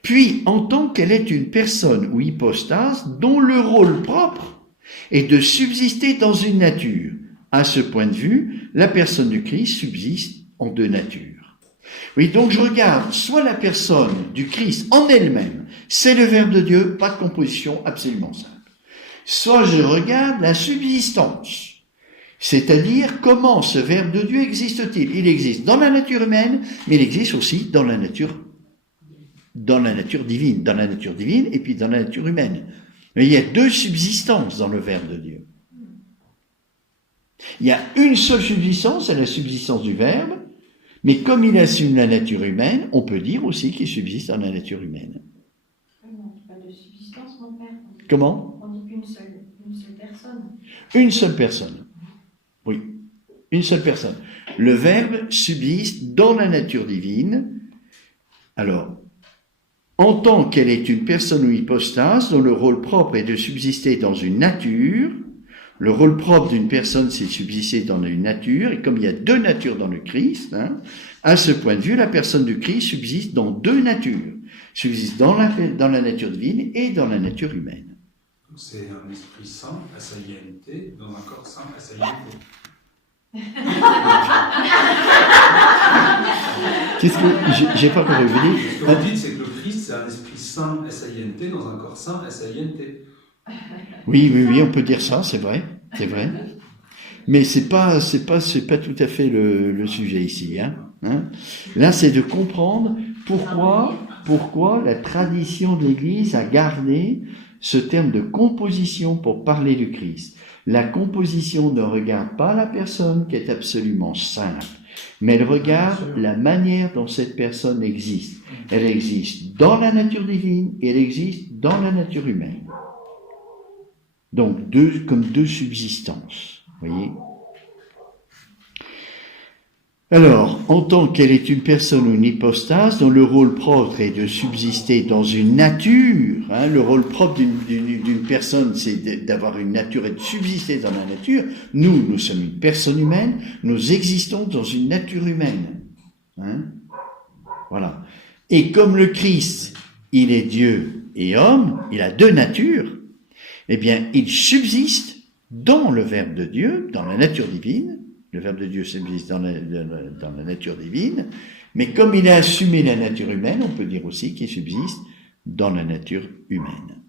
Puis, en tant qu'elle est une personne ou hypostase, dont le rôle propre et de subsister dans une nature. À ce point de vue, la personne du Christ subsiste en deux natures. Oui, donc je regarde soit la personne du Christ en elle-même, c'est le Verbe de Dieu, pas de composition, absolument simple. Soit je regarde la subsistance, c'est-à-dire comment ce Verbe de Dieu existe-t-il. Il existe dans la nature humaine, mais il existe aussi dans la nature divine, et puis dans la nature humaine. Mais il y a deux subsistances dans le Verbe de Dieu. Il y a une seule subsistance, c'est la subsistance du Verbe, mais comme il assume la nature humaine, on peut dire aussi qu'il subsiste dans la nature humaine. On ne dit pas de subsistance, mon père. Comment ? On dit qu'une seule personne. Une seule personne. Oui, une seule personne. Le Verbe subsiste dans la nature divine. Alors, en tant qu'elle est une personne ou hypostase dont le rôle propre est de subsister dans une nature, le rôle propre d'une personne, c'est de subsister dans une nature, et comme il y a deux natures dans le Christ, à ce point de vue, la personne du Christ subsiste dans deux natures. Subsiste dans la nature divine et dans la nature humaine. C'est un esprit saint, SAINT, dans un corps saint, SAINT. Qu'est-ce que... J'ai pas compris, vous dites ? Ce que vous dites, c'est que le Christ, c'est un esprit saint, SAINT, dans un corps saint, SAINT. Oui, on peut dire ça, c'est vrai. Mais c'est pas tout à fait le sujet ici, hein. Là, c'est de comprendre pourquoi la tradition de l'Église a gardé ce terme de composition pour parler du Christ. La composition ne regarde pas la personne qui est absolument simple, mais elle regarde la manière dont cette personne existe. Elle existe dans la nature divine et elle existe dans la nature humaine. Donc, comme deux subsistances, voyez. Alors, en tant qu'elle est une personne ou une hypostase, dont le rôle propre est de subsister dans une nature, le rôle propre d'une personne, c'est d'avoir une nature et de subsister dans la nature. Nous sommes une personne humaine, nous existons dans une nature humaine. Voilà. Et comme le Christ, il est Dieu et homme, il a deux natures, eh bien, il subsiste dans le Verbe de Dieu, dans la nature divine. Le Verbe de Dieu subsiste dans la nature divine, mais comme il a assumé la nature humaine, on peut dire aussi qu'il subsiste dans la nature humaine.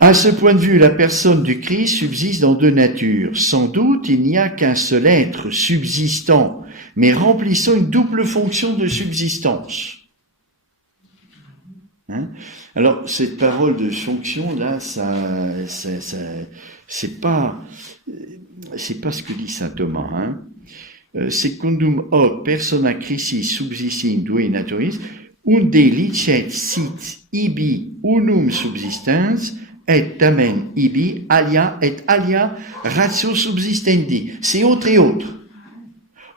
À ce point de vue, la personne du Christ subsiste dans deux natures. Sans doute, il n'y a qu'un seul être subsistant, mais remplissant une double fonction de subsistance. Alors, cette parole de fonction, là, c'est pas ce que dit saint Thomas. Secundum hoc persona Christi subsisting due naturis, unde licet sit ibi unum subsistens, et tamen ibi alia et alia ratio subsistendi. C'est autre et autre.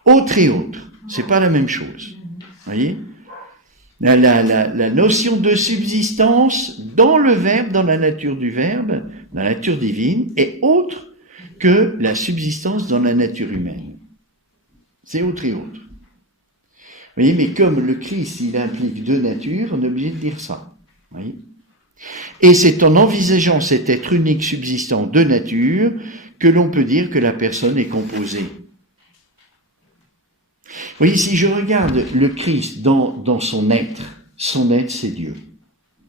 Autre et autre. C'est pas la même chose. Voyez? La notion de subsistance dans le Verbe, dans la nature du Verbe, dans la nature divine, est autre que la subsistance dans la nature humaine. C'est autre et autre. Vous voyez, mais comme le Christ, il implique deux natures, on est obligé de dire ça. Vous voyez ? Et c'est en envisageant cet être unique subsistant de nature que l'on peut dire que la personne est composée. Vous voyez, si je regarde le Christ dans son être c'est Dieu.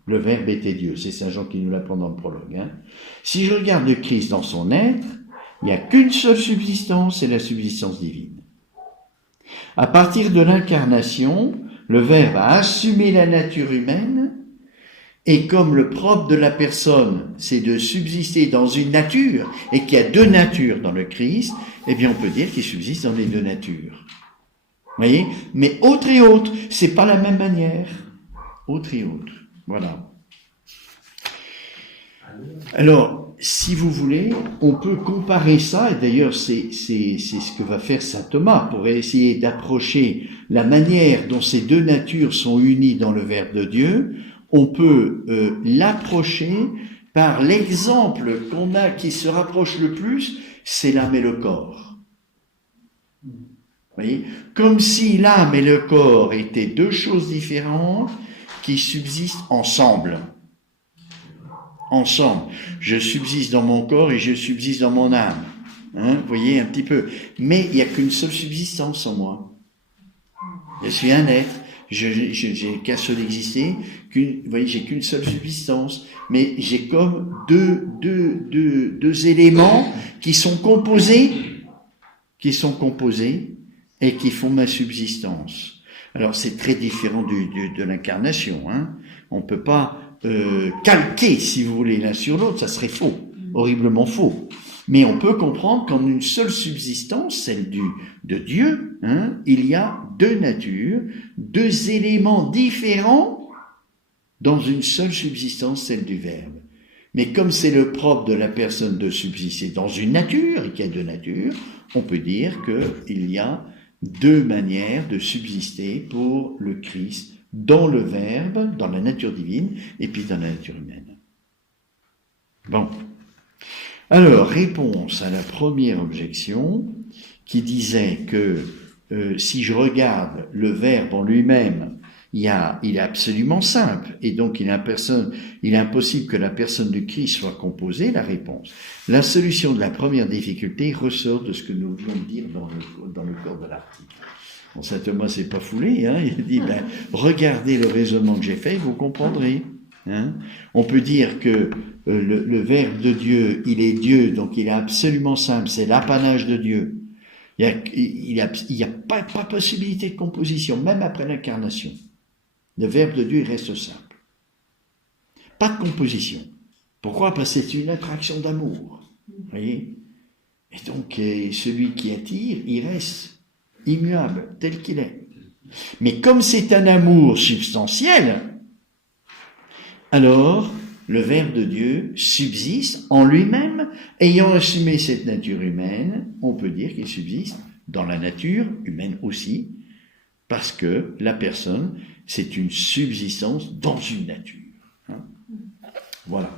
Le Verbe était Dieu, c'est Saint Jean qui nous l'apprend dans le prologue. Si je regarde le Christ dans son être, il n'y a qu'une seule subsistance, c'est la subsistance divine. À partir de l'incarnation, le Verbe a assumé la nature humaine, et comme le propre de la personne, c'est de subsister dans une nature, et qu'il y a deux natures dans le Christ, eh bien on peut dire qu'il subsiste dans les deux natures. Vous voyez ? Mais autre et autre, c'est pas la même manière. Autre et autre. Voilà. Alors, si vous voulez, on peut comparer ça, et d'ailleurs c'est ce que va faire saint Thomas pour essayer d'approcher la manière dont ces deux natures sont unies dans le Verbe de Dieu. On peut l'approcher par l'exemple qu'on a qui se rapproche le plus, c'est l'âme et le corps. Vous voyez ? Comme si l'âme et le corps étaient deux choses différentes qui subsistent ensemble. ensemble. Je subsiste dans mon corps et je subsiste dans mon âme. Hein, vous voyez un petit peu. Mais il n'y a qu'une seule subsistance en moi. Je suis un être. J'ai qu'un seul exister. Vous voyez, j'ai qu'une seule subsistance. Mais j'ai comme deux éléments qui sont composés et qui font ma subsistance. Alors c'est très différent de l'incarnation. Hein. On peut pas calquer, si vous voulez, l'un sur l'autre, ça serait faux, horriblement faux. Mais on peut comprendre qu'en une seule subsistance, celle de Dieu, hein, il y a deux natures, deux éléments différents dans une seule subsistance, celle du Verbe. Mais comme c'est le propre de la personne de subsister dans une nature, et qu'il y a deux natures, on peut dire qu'il y a deux manières de subsister pour le Christ dans le Verbe, dans la nature divine, et puis dans la nature humaine. Bon. Alors, réponse à la première objection, qui disait que si je regarde le Verbe en lui-même, il est absolument simple, et donc il est impossible que la personne du Christ soit composée. La réponse. La solution de la première difficulté ressort de ce que nous venons de dire dans le corps de l'article. Bon, saint Thomas s'est pas foulé, hein, il a dit, regardez le raisonnement que j'ai fait, vous comprendrez. Hein. On peut dire que le Verbe de Dieu, il est Dieu, donc il est absolument simple, c'est l'apanage de Dieu. Il y a pas possibilité de composition, même après l'incarnation. Le Verbe de Dieu, il reste simple. Pas de composition. Pourquoi? Parce que c'est une attraction d'amour. Vous voyez? Et donc, celui qui attire, il reste immuable, tel qu'il est. Mais comme c'est un amour substantiel, alors, le Verbe de Dieu subsiste en lui-même, ayant assumé cette nature humaine, on peut dire qu'il subsiste dans la nature humaine aussi, parce que la personne, c'est une subsistance dans une nature. Hein. Voilà.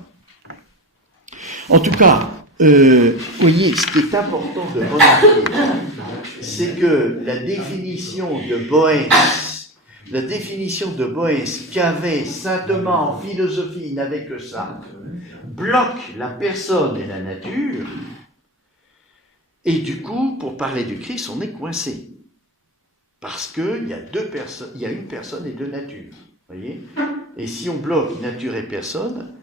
En tout cas, voyez, ce qui est important de remarquer, c'est que la définition de Boès qu'avait saint Thomas en philosophie, n'avait que ça, bloque la personne et la nature, et du coup, pour parler du Christ, on est coincé. Parce qu'il y a une personne et deux natures. Voyez ? Et si on bloque nature et personne,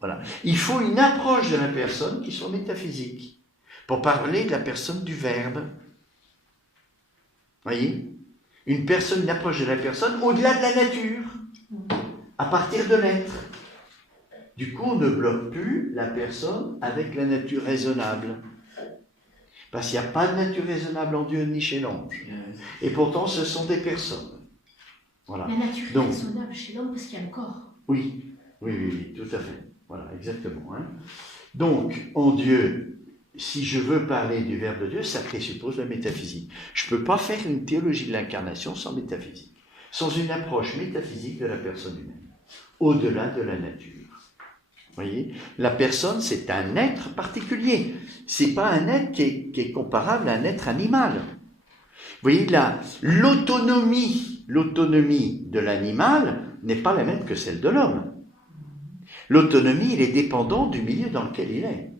voilà. Il faut une approche de la personne qui soit métaphysique, pour parler de la personne du Verbe. Voyez ? Une approche de la personne au-delà de la nature, à partir de l'être. Du coup, on ne bloque plus la personne avec la nature raisonnable. Parce qu'il n'y a pas de nature raisonnable en Dieu ni chez l'ange. Et pourtant, ce sont des personnes. Voilà. La nature est raisonnable chez l'homme parce qu'il y a le corps. Oui, tout à fait. Voilà, exactement. Hein. Donc, en Dieu, si je veux parler du Verbe de Dieu, ça présuppose la métaphysique. Je ne peux pas faire une théologie de l'incarnation sans métaphysique, sans une approche métaphysique de la personne humaine, au-delà de la nature. Vous voyez, la personne, c'est un être particulier. C'est pas un être qui est comparable à un être animal. Vous voyez, là, l'autonomie de l'animal n'est pas la même que celle de l'homme. L'autonomie, il est dépendant du milieu dans lequel il est.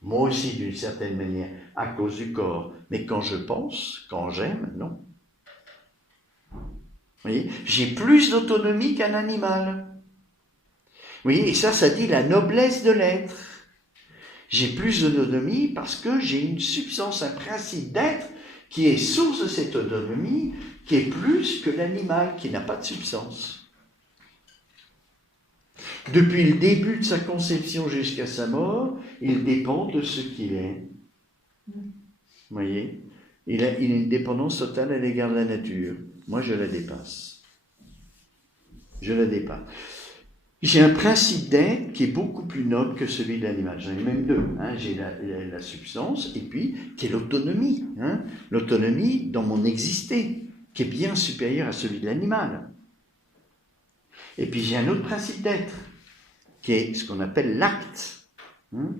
Moi aussi, d'une certaine manière, à cause du corps. Mais quand je pense, quand j'aime, non. Vous voyez, j'ai plus d'autonomie qu'un animal. Vous voyez, et ça dit la noblesse de l'être. J'ai plus d'autonomie parce que j'ai une substance, un principe d'être qui est source de cette autonomie, qui est plus que l'animal, qui n'a pas de substance. Depuis le début de sa conception jusqu'à sa mort, il dépend de ce qu'il est. Vous voyez, il a une dépendance totale à l'égard de la nature. Moi, je la dépasse. J'ai un principe d'être qui est beaucoup plus noble que celui de l'animal. J'en ai même deux. Hein. J'ai la substance et puis qui est l'autonomie. Hein. L'autonomie dans mon exister, qui est bien supérieur à celui de l'animal. Et puis j'ai un autre principe d'être, qui est ce qu'on appelle l'acte, hein,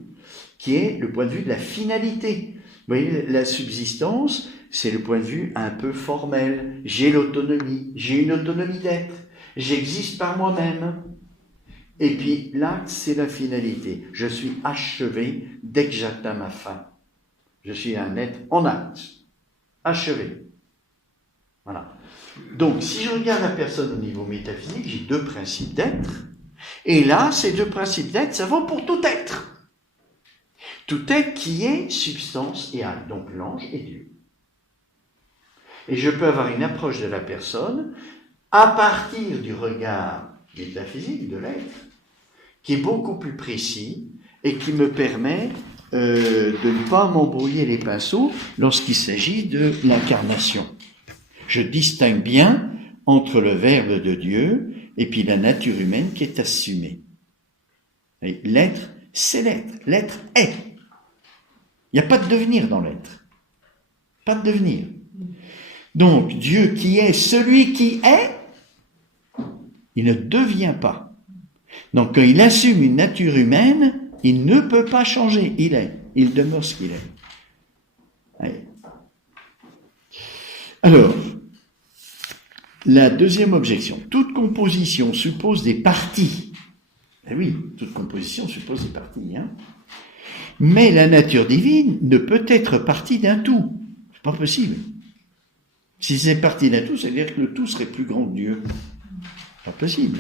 qui est le point de vue de la finalité. Vous voyez, la subsistance, c'est le point de vue un peu formel. J'ai l'autonomie, j'ai une autonomie d'être, j'existe par moi-même. Et puis l'acte, c'est la finalité. Je suis achevé dès que j'atteins ma fin. Je suis un être en acte, achevé. Voilà. Donc, si je regarde la personne au niveau métaphysique, j'ai deux principes d'être. Et là, ces deux principes d'être, ça vaut pour tout être. Tout être qui est substance et âme, donc l'ange et Dieu. Et je peux avoir une approche de la personne à partir du regard métaphysique de l'être, qui est beaucoup plus précis et qui me permet de ne pas m'embrouiller les pinceaux lorsqu'il s'agit de l'incarnation. Je distingue bien entre le Verbe de Dieu et puis la nature humaine qui est assumée. Et l'être, c'est l'être. L'être est. Il n'y a pas de devenir dans l'être. Pas de devenir. Donc, Dieu qui est celui qui est, il ne devient pas. Donc, quand il assume une nature humaine, il ne peut pas changer. Il est. Il demeure ce qu'il est. Allez. Alors, la deuxième objection. Toute composition suppose des parties. Eh oui, toute composition suppose des parties. Hein. Mais la nature divine ne peut être partie d'un tout. C'est pas possible. Si c'est partie d'un tout, c'est-à-dire que le tout serait plus grand que Dieu. Pas possible.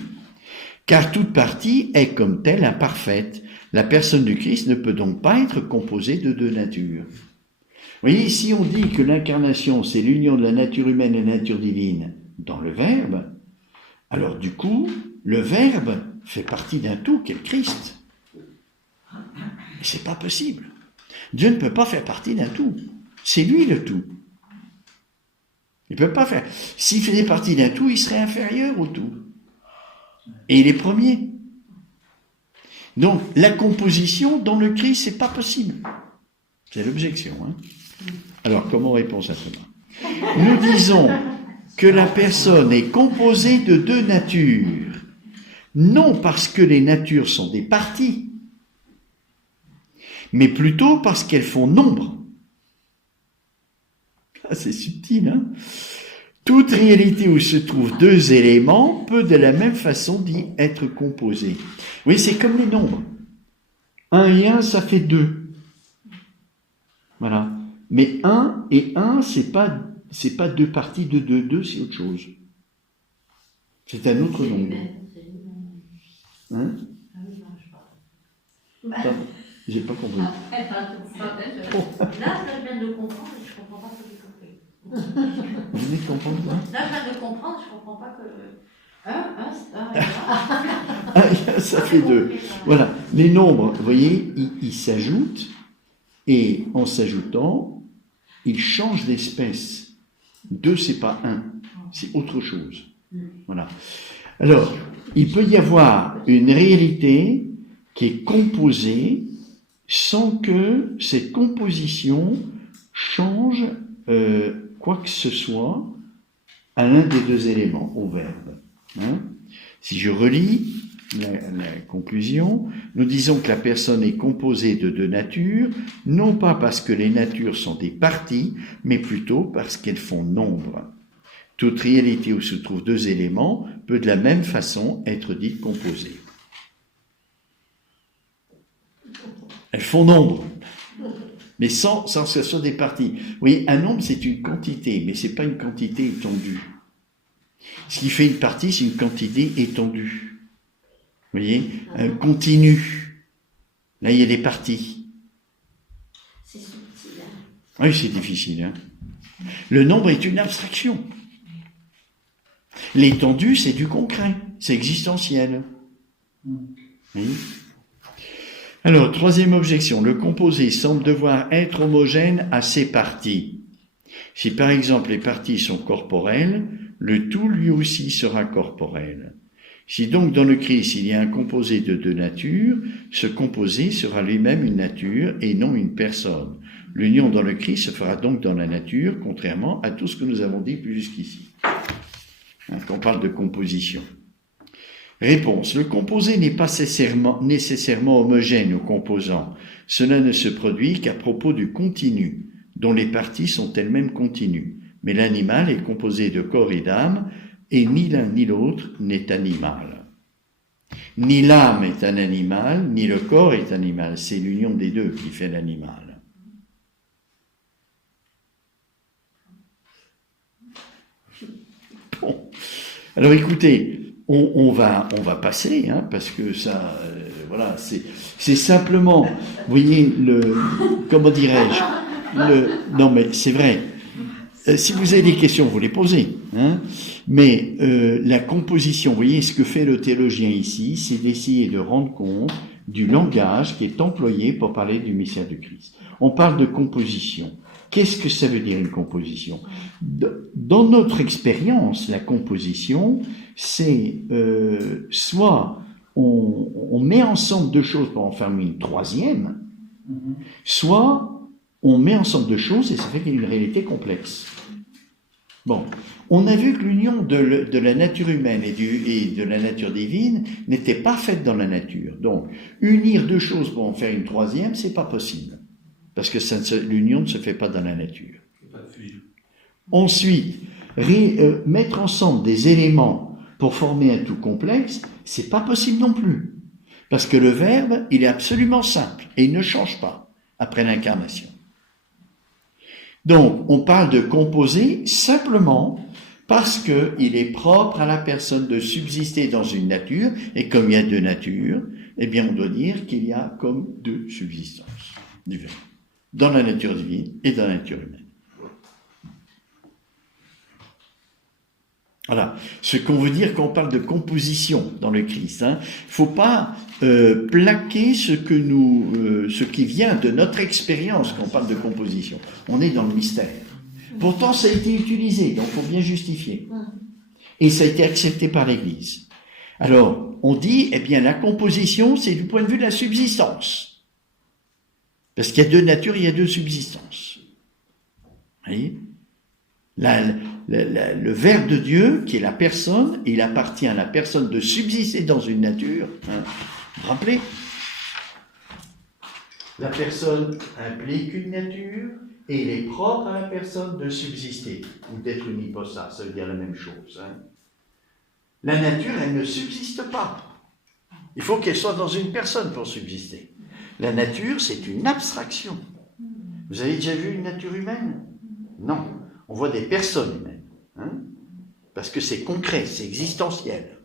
Car toute partie est comme telle imparfaite. La personne du Christ ne peut donc pas être composée de deux natures. Vous voyez, si on dit que l'incarnation, c'est l'union de la nature humaine et de la nature divine dans le Verbe, alors du coup, le Verbe fait partie d'un tout qu'est le Christ. Mais c'est pas possible. Dieu ne peut pas faire partie d'un tout. C'est lui le tout. Il ne peut pas faire. S'il faisait partie d'un tout, il serait inférieur au tout. Et il est premier. Donc, la composition dans le Christ, c'est pas possible. C'est l'objection. Hein. Alors, comment répond à cela ? Nous disons que la personne est composée de deux natures, non parce que les natures sont des parties, mais plutôt parce qu'elles font nombre. Ah, c'est subtil, hein ? Toute réalité où se trouvent deux éléments peut de la même façon d'y être composée. Oui, c'est comme les nombres. 1 et 1, ça fait 2. Voilà. Mais 1 et 1, c'est pas deux parties de 2. 2, c'est autre chose. C'est un autre nombre. Hein ? Attends, j'ai pas compris. Là, je viens de comprendre et je comprends pas ce que j'ai compris. Vous venez de comprendre quoi ? Là, je viens de comprendre, je comprends pas que... Ça fait 2. Voilà. Les nombres, vous voyez, ils s'ajoutent et en s'ajoutant, ils changent d'espèce. 2, c'est pas 1, c'est autre chose. Voilà. Alors, il peut y avoir une réalité qui est composée sans que cette composition change quoi que ce soit à l'un des deux éléments, au verbe. Hein? Si je relis la conclusion, nous disons que la personne est composée de deux natures, non pas parce que les natures sont des parties, mais plutôt parce qu'elles font nombre. Toute réalité où se trouvent deux éléments peut de la même façon être dite composée. Elles font nombre, mais sans que ce soit des parties. Oui, un nombre, c'est une quantité, mais c'est pas une quantité étendue. Ce qui fait une partie, c'est une quantité étendue. Vous voyez, un continu. Là, il y a des parties. C'est subtil. Oui, c'est difficile. Hein. Le nombre est une abstraction. L'étendue, c'est du concret, c'est existentiel. Oui. Alors, troisième objection, le composé semble devoir être homogène à ses parties. Si par exemple les parties sont corporelles, le tout lui aussi sera corporel. Si donc dans le Christ il y a un composé de deux natures, ce composé sera lui-même une nature et non une personne. L'union dans le Christ se fera donc dans la nature, contrairement à tout ce que nous avons dit jusqu'ici. Quand on parle de composition. Réponse. Le composé n'est pas nécessairement homogène aux composants. Cela ne se produit qu'à propos du continu, dont les parties sont elles-mêmes continues. Mais l'animal est composé de corps et d'âme, et ni l'un ni l'autre n'est animal. Ni l'âme est un animal, ni le corps est animal. C'est l'union des deux qui fait l'animal. Bon. Alors écoutez, on va passer, hein, parce que ça, voilà, c'est simplement, vous voyez, comment dirais-je, non mais c'est vrai. Si vous avez des questions, vous les posez. Hein, mais la composition, vous voyez, ce que fait le théologien ici, c'est d'essayer de rendre compte du langage qui est employé pour parler du mystère du Christ. On parle de composition. Qu'est-ce que ça veut dire une composition? Dans notre expérience, la composition, c'est soit on met ensemble deux choses pour en faire une troisième, soit on met ensemble deux choses et ça fait qu'il y a une réalité complexe. Bon, on a vu que l'union de la nature humaine et de la nature divine n'était pas faite dans la nature. Donc, unir deux choses pour en faire une troisième, c'est pas possible. Parce que l'union ne se fait pas dans la nature. Ensuite, mettre ensemble des éléments pour former un tout complexe, c'est pas possible non plus. Parce que le verbe, il est absolument simple et il ne change pas après l'incarnation. Donc, on parle de composer simplement parce qu'il est propre à la personne de subsister dans une nature, et comme il y a deux natures, eh bien on doit dire qu'il y a comme deux subsistances du verbe, dans la nature divine et dans la nature humaine. Voilà, ce qu'on veut dire quand on parle de composition dans le Christ. Hein. Faut pas plaquer ce qui vient de notre expérience quand on parle de composition. On est dans le mystère. Pourtant, ça a été utilisé, donc il faut bien justifier. Et ça a été accepté par l'Église. Alors, on dit, eh bien, la composition, c'est du point de vue de la subsistance. Parce qu'il y a deux natures, il y a deux subsistances. Vous voyez ? Le Verbe de Dieu, qui est la personne, il appartient à la personne de subsister dans une nature. Hein. Vous vous rappelez ? La personne implique une nature et il est propre à la personne de subsister ou d'être une hypostase, ça veut dire la même chose. Hein. La nature, elle ne subsiste pas. Il faut qu'elle soit dans une personne pour subsister. La nature, c'est une abstraction. Vous avez déjà vu une nature humaine ? Non. On voit des personnes humaines. Hein, parce que c'est concret, c'est existentiel.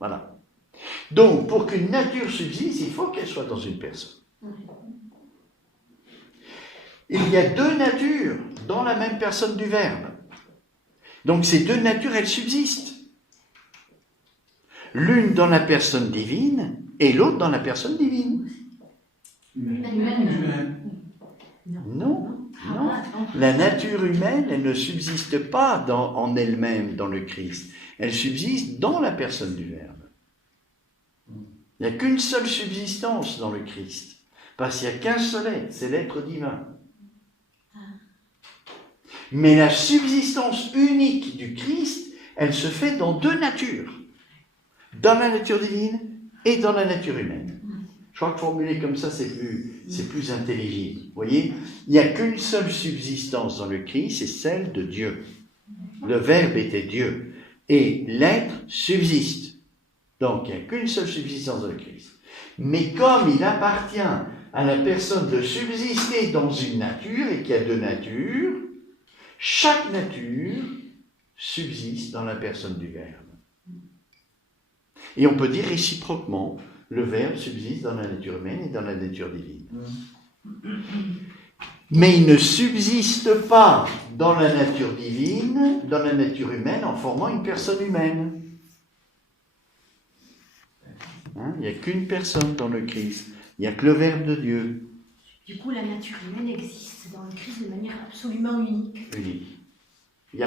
Voilà. Donc, pour qu'une nature subsiste, il faut qu'elle soit dans une personne. Il y a deux natures dans la même personne du Verbe. Donc, ces deux natures, elles subsistent. L'une dans la personne divine et l'autre dans la personne divine. Non. Non, la nature humaine, elle ne subsiste pas en elle-même dans le Christ. Elle subsiste dans la personne du Verbe. Il n'y a qu'une seule subsistance dans le Christ. Parce qu'il n'y a qu'un seul être, c'est l'être divin. Mais la subsistance unique du Christ, elle se fait dans deux natures. Dans la nature divine et dans la nature humaine. Je crois que formuler comme ça, c'est plus intelligible. Vous voyez ? Il n'y a qu'une seule subsistance dans le Christ, c'est celle de Dieu. Le Verbe était Dieu. Et l'être subsiste. Donc, il n'y a qu'une seule subsistance dans le Christ. Mais comme il appartient à la personne de subsister dans une nature, et qu'il y a deux natures, chaque nature subsiste dans la personne du Verbe. Et on peut dire réciproquement, le Verbe subsiste dans la nature humaine et dans la nature divine. Mais il ne subsiste pas dans la nature divine, dans la nature humaine, en formant une personne humaine. Hein, il n'y a qu'une personne dans le Christ. Il n'y a que le Verbe de Dieu. Du coup, la nature humaine existe dans le Christ de manière absolument unique. Unique. Il n'y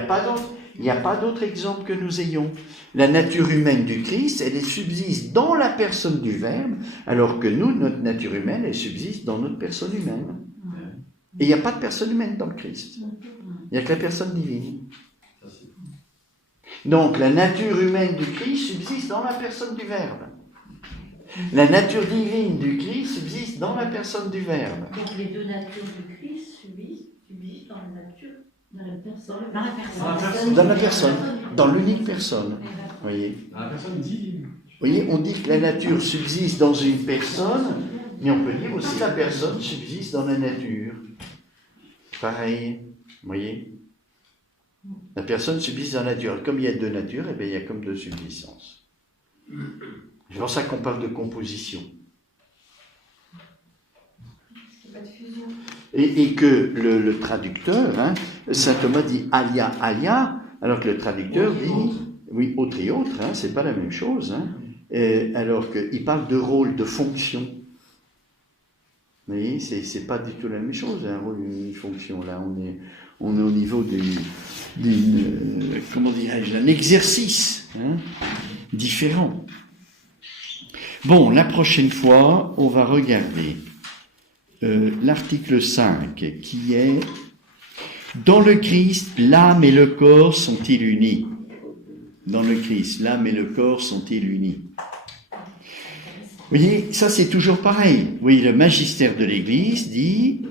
a pas d'autre exemple que nous ayons. La nature humaine du Christ, elle subsiste dans la personne du Verbe, alors que nous, notre nature humaine, elle subsiste dans notre personne humaine. Et il n'y a pas de personne humaine dans le Christ. Il n'y a que la personne divine. Donc, la nature humaine du Christ subsiste dans la personne du Verbe. La nature divine du Christ subsiste dans la personne du Verbe. Donc les deux natures du Christ subsistent dans la nature, dans la personne. Dans la personne, dans l'unique personne. Voyez. Dans la personne divine. voyez, on dit que la nature subsiste dans une personne, mais on peut dire aussi que la personne subsiste dans la nature. Pareil, vous voyez. La personne subsiste dans la nature. Comme il y a deux natures, eh bien, il y a comme deux subsistances. C'est pour ça qu'on parle de composition. Pas de fusion. Et que le traducteur, hein, saint Thomas dit alia, alia, alors que le traducteur dit, oui, autre et autre, hein, c'est pas la même chose, hein, alors qu'il parle de rôle, de fonction. Vous voyez, c'est pas du tout la même chose, un rôle, une fonction. Là, on est au niveau d'une comment dirais-je, d'un exercice, hein, différent. Bon, la prochaine fois, on va regarder l'article 5, qui est « Dans le Christ, l'âme et le corps sont-ils unis ?» Dans le Christ, l'âme et le corps sont-ils unis? Vous voyez, ça c'est toujours pareil. Oui, le magistère de l'Église dit,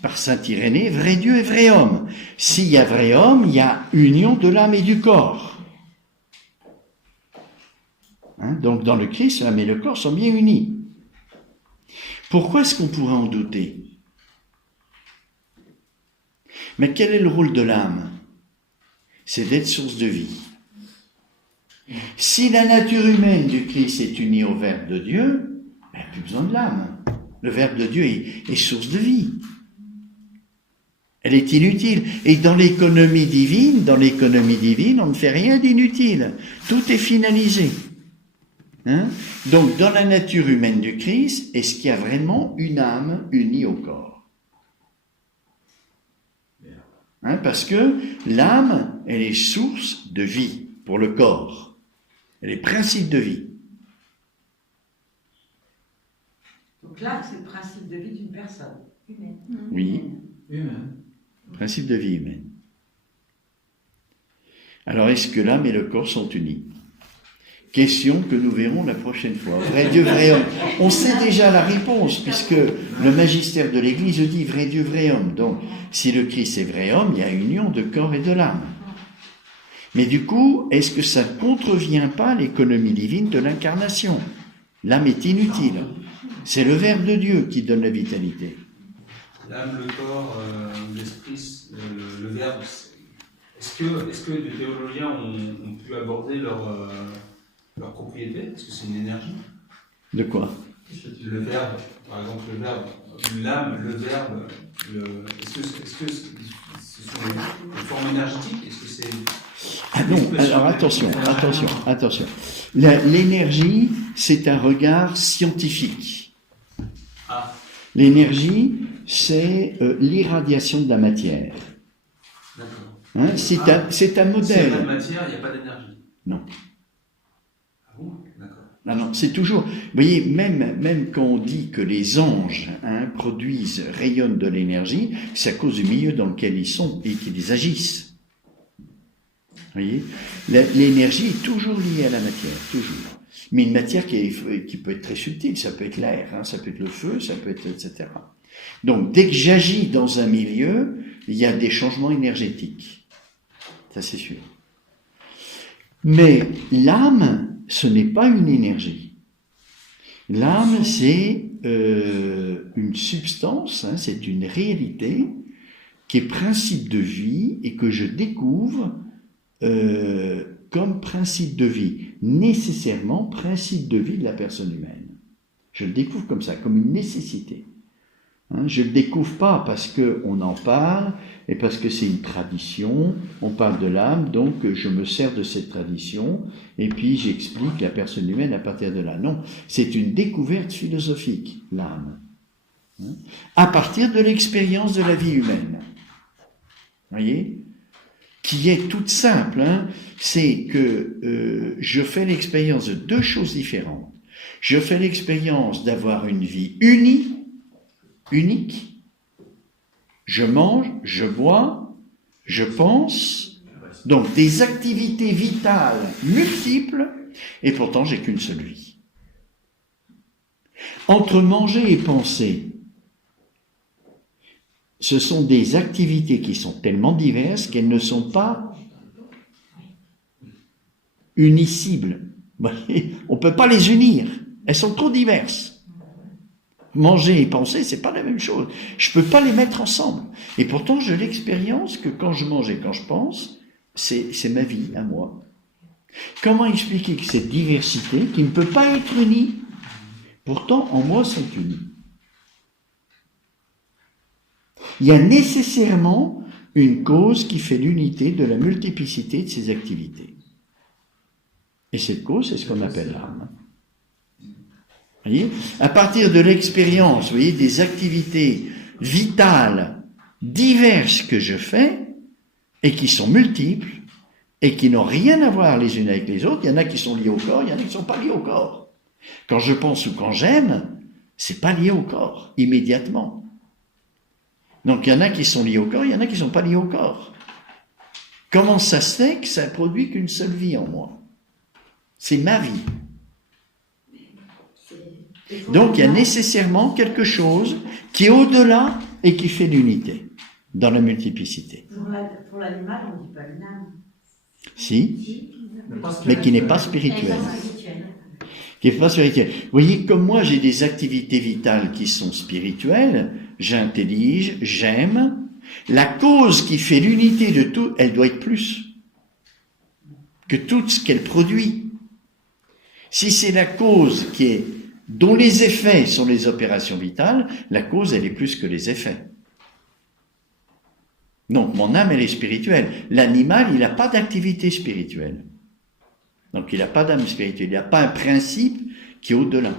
par saint Irénée, vrai Dieu et vrai homme. S'il y a vrai homme, il y a union de l'âme et du corps. Hein? Donc dans le Christ, l'âme et le corps sont bien unis. Pourquoi est-ce qu'on pourrait en douter? Mais quel est le rôle de l'âme? C'est d'être source de vie. Si la nature humaine du Christ est unie au Verbe de Dieu, il n'y a plus besoin de l'âme. Le Verbe de Dieu est source de vie. Elle est inutile. Et dans l'économie divine, on ne fait rien d'inutile. Tout est finalisé. Hein? Donc, dans la nature humaine du Christ, est-ce qu'il y a vraiment une âme unie au corps? Hein? Parce que l'âme, elle est source de vie pour le corps. Elle est principe de vie. Donc l'âme, c'est le principe de vie d'une personne humaine. Oui. Principe de vie humaine. Alors, est-ce que l'âme et le corps sont unis? Question que nous verrons la prochaine fois. Vrai Dieu, vrai homme. On sait déjà la réponse, puisque le magistère de l'Église dit vrai Dieu, vrai homme. Donc, si le Christ est vrai homme, il y a union de corps et de l'âme. Mais du coup, est-ce que ça ne contrevient pas l'économie divine de l'incarnation? L'âme est inutile. C'est le Verbe de Dieu qui donne la vitalité. L'âme, le corps, l'esprit, le Verbe. Est-ce que les théologiens ont pu aborder leur propriété? Est-ce que c'est une énergie? De quoi? Le Verbe, par exemple, le Verbe, l'âme, le Verbe, est-ce que ce sont des formes énergétiques? Est-ce que c'est... Ah non, alors attention. L'énergie, c'est un regard scientifique. Ah. L'énergie, c'est l'irradiation de la matière. D'accord. Hein, c'est un modèle. S'il n'y a pas de matière, il n'y a pas d'énergie. Non. Ah bon? D'accord. Non, c'est toujours... Vous voyez, même quand on dit que les anges produisent, rayonnent de l'énergie, c'est à cause du milieu dans lequel ils sont et qu'ils agissent. Vous voyez, l'énergie est toujours liée à la matière, toujours. Mais une matière qui peut être très subtile, ça peut être l'air, ça peut être le feu, ça peut être, etc. Donc, dès que j'agis dans un milieu, il y a des changements énergétiques. Ça, c'est sûr. Mais l'âme, ce n'est pas une énergie. L'âme, c'est une substance, c'est une réalité qui est principe de vie et que je découvre comme principe de vie, nécessairement principe de vie de la personne humaine. Je le découvre comme ça, comme une nécessité. Je ne le découvre pas parce qu'on en parle et parce que c'est une tradition, on parle de l'âme, donc je me sers de cette tradition et puis j'explique la personne humaine à partir de là. Non, c'est une découverte philosophique, l'âme, à partir de l'expérience de la vie humaine. Vous voyez ? Qui est toute simple, c'est que je fais l'expérience de deux choses différentes. Je fais l'expérience d'avoir une vie unique. Je mange, je bois, je pense, donc des activités vitales multiples, et pourtant j'ai qu'une seule vie. Entre manger et penser, ce sont des activités qui sont tellement diverses qu'elles ne sont pas unicibles. Vous voyez, on ne peut pas les unir. Elles sont trop diverses. Manger et penser, c'est pas la même chose. Je peux pas les mettre ensemble. Et pourtant, je l'expérience que quand je mange et quand je pense, c'est ma vie à moi. Comment expliquer que cette diversité, qui ne peut pas être unie, pourtant en moi sont unies? Il y a nécessairement une cause qui fait l'unité de la multiplicité de ces activités. Et cette cause, c'est ce qu'on appelle l'âme. Vous voyez, à partir de l'expérience, vous voyez, des activités vitales, diverses que je fais, et qui sont multiples, et qui n'ont rien à voir les unes avec les autres. Il y en a qui sont liés au corps, il y en a qui ne sont pas liés au corps. Quand je pense ou quand j'aime, c'est pas lié au corps, immédiatement. Donc il y en a qui sont liés au corps, il y en a qui ne sont pas liés au corps. Comment ça se fait que ça ne produit qu'une seule vie en moi? C'est ma vie. Donc il y a nécessairement quelque chose qui est au-delà et qui fait l'unité dans la multiplicité. Pour l'animal, on ne dit pas une âme. Si, mais qui n'est pas spirituelle. Qui n'est pas spirituelle. Vous voyez, comme moi j'ai des activités vitales qui sont spirituelles, j'intellige, j'aime. La cause qui fait l'unité de tout, elle doit être plus que tout ce qu'elle produit. Si c'est la cause dont les effets sont les opérations vitales, la cause elle est plus que les effets. Donc mon âme elle est spirituelle. L'animal il n'a pas d'activité spirituelle. Donc il n'a pas d'âme spirituelle. Il n'a pas un principe qui est au-delà.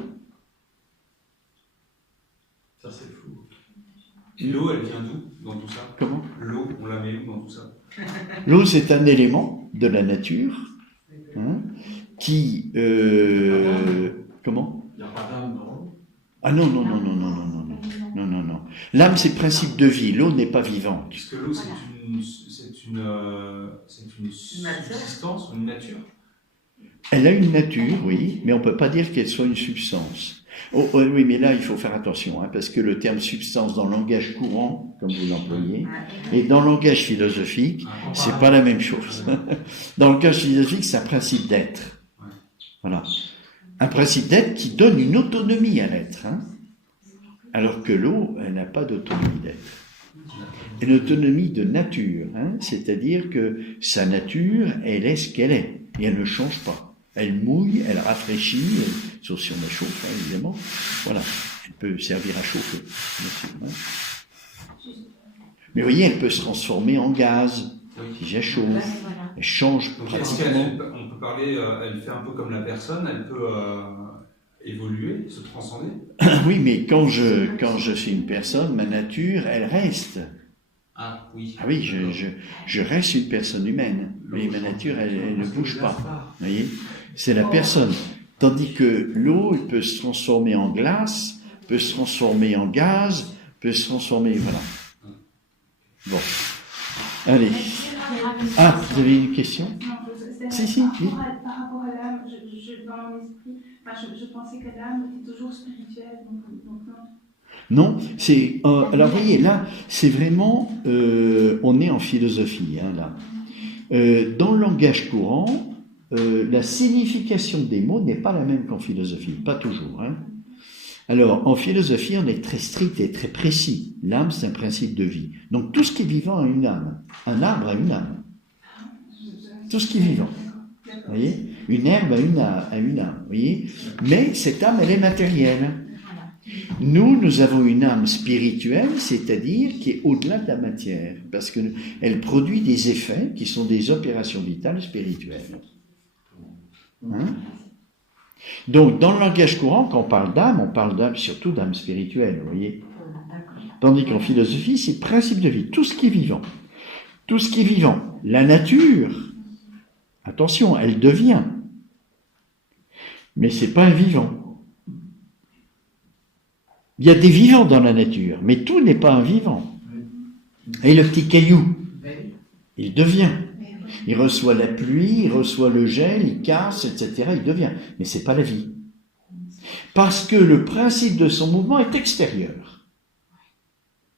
Ça c'est fou. Et l'eau elle vient d'où dans tout ça? Comment? L'eau, on la met où dans tout ça? L'eau c'est un élément de la nature qui... comment? Il n'y a pas d'âme, non? Ah non. L'âme, c'est le principe de vie. L'eau n'est pas vivante. Puisque l'eau, c'est une subsistance, une nature. Elle a une nature, oui, mais on ne peut pas dire qu'elle soit une substance. Oui, mais là, il faut faire attention, parce que le terme substance dans le langage courant, comme vous l'employez, et dans le langage philosophique, c'est pas la même chose. Dans le langage philosophique, c'est un principe d'être. Voilà. Un principe d'être qui donne une autonomie à l'être. Alors que l'eau, elle n'a pas d'autonomie d'être. Une autonomie de nature, c'est-à-dire que sa nature, elle est ce qu'elle est, et elle ne change pas. Elle mouille, elle rafraîchit, sauf si on la chauffe, évidemment. Voilà, elle peut servir à chauffer, bien sûr. Mais vous voyez, elle peut se transformer en gaz, si je la chauffe. Elle change pratiquement. On peut parler, elle fait un peu comme la personne, elle peut évoluer, se transcender. Oui, mais quand je suis une personne, ma nature, elle reste. Ah oui. Ah oui, je reste une personne humaine, mais ma nature, elle ne bouge pas. Vous voyez, c'est la personne. Tandis que l'eau, elle peut se transformer en glace, peut se transformer en gaz, peut se transformer, voilà. Bon, allez. Ah, vous avez une question? Si, oui. Par rapport à l'âme, dans mon esprit, je pensais que l'âme était toujours spirituelle, donc non. Non, c'est alors voyez là, c'est vraiment on est en philosophie là. Dans le langage courant, la signification des mots n'est pas la même qu'en philosophie, pas toujours. Alors en philosophie, on est très strict et très précis. L'âme, c'est un principe de vie. Donc tout ce qui est vivant a une âme. Un arbre a une âme. Tout ce qui est vivant. Vous voyez, une herbe a une âme. Vous voyez, mais cette âme, elle est matérielle. Nous avons une âme spirituelle, c'est-à-dire qui est au-delà de la matière, parce qu'elle produit des effets qui sont des opérations vitales spirituelles. Donc, dans le langage courant, quand on parle d'âme surtout d'âme spirituelle, vous voyez. Tandis qu'en philosophie, c'est le principe de vie, tout ce qui est vivant. Tout ce qui est vivant. La nature, attention, elle devient. Mais c'est pas un vivant. Il y a des vivants dans la nature, mais tout n'est pas un vivant. Et le petit caillou, il devient. Il reçoit la pluie, il reçoit le gel, il casse, etc. Il devient. Mais c'est pas la vie. Parce que le principe de son mouvement est extérieur.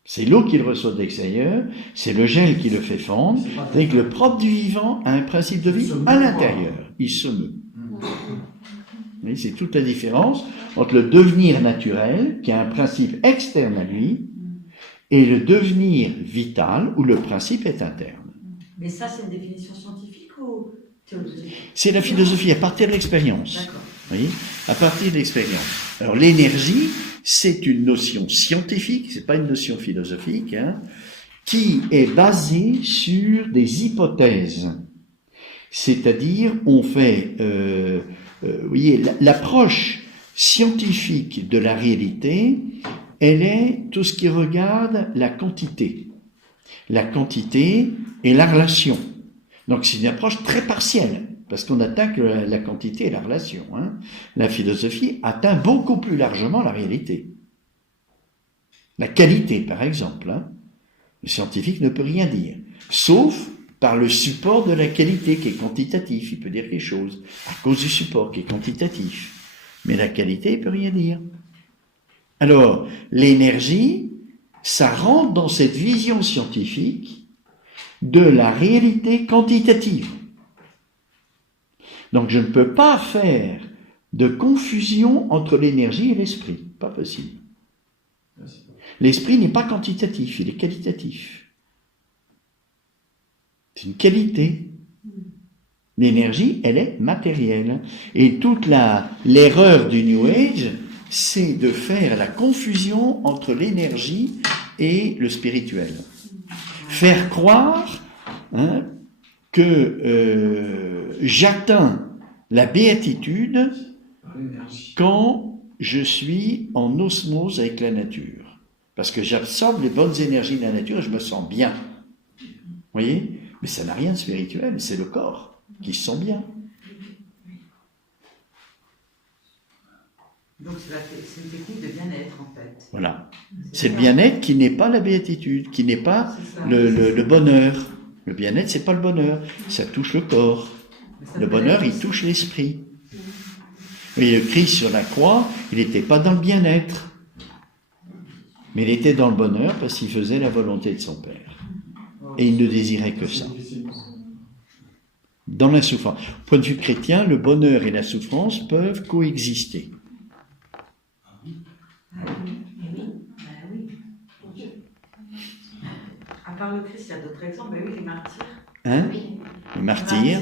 C'est l'eau qu'il reçoit de l'extérieur, c'est le gel qui le fait fondre. C'est que le propre du vivant a un principe de vie à l'intérieur. Il se meut. Vous voyez, c'est toute la différence entre le devenir naturel, qui a un principe externe à lui, et le devenir vital, où le principe est interne. Mais ça, c'est une définition scientifique ou théologique? C'est la philosophie à partir de l'expérience. D'accord. Vous voyez, à partir de l'expérience. Alors l'énergie, c'est une notion scientifique, c'est pas une notion philosophique, hein, qui est basée sur des hypothèses. C'est-à-dire, on fait, vous voyez, l'approche scientifique de la réalité, elle est tout ce qui regarde la quantité. La quantité et la relation. Donc c'est une approche très partielle, parce qu'on attaque la quantité et la relation. Hein. La philosophie atteint beaucoup plus largement la réalité. La qualité, par exemple. Hein. Le scientifique ne peut rien dire, sauf par le support de la qualité qui est quantitatif. Il peut dire quelque chose, à cause du support qui est quantitatif. Mais la qualité, il ne peut rien dire. Alors, l'énergie, ça rentre dans cette vision scientifique de la réalité quantitative. Donc je ne peux pas faire de confusion entre l'énergie et l'esprit. Pas possible. L'esprit n'est pas quantitatif, il est qualitatif. C'est une qualité. L'énergie, elle est matérielle. Et toute l'erreur du New Age, c'est de faire la confusion entre l'énergie et le spirituel. Faire croire que j'atteins la béatitude quand je suis en osmose avec la nature. Parce que j'absorbe les bonnes énergies de la nature et je me sens bien. Vous voyez ? Mais ça n'a rien de spirituel, c'est le corps qui se sent bien. Donc c'est une technique de bien-être en fait. Voilà. C'est le bien-être qui n'est pas la béatitude, qui n'est pas le bonheur. Le bien-être, c'est pas le bonheur. Ça touche le corps. Le bonheur, il touche l'esprit. Et le Christ sur la croix, il n'était pas dans le bien-être. Mais il était dans le bonheur parce qu'il faisait la volonté de son Père. Et il ne désirait que ça. Dans la souffrance. Au point de vue chrétien, le bonheur et la souffrance peuvent coexister. À part le Christ, il y a d'autres exemples. Ben oui, les martyrs. Hein? Les martyrs.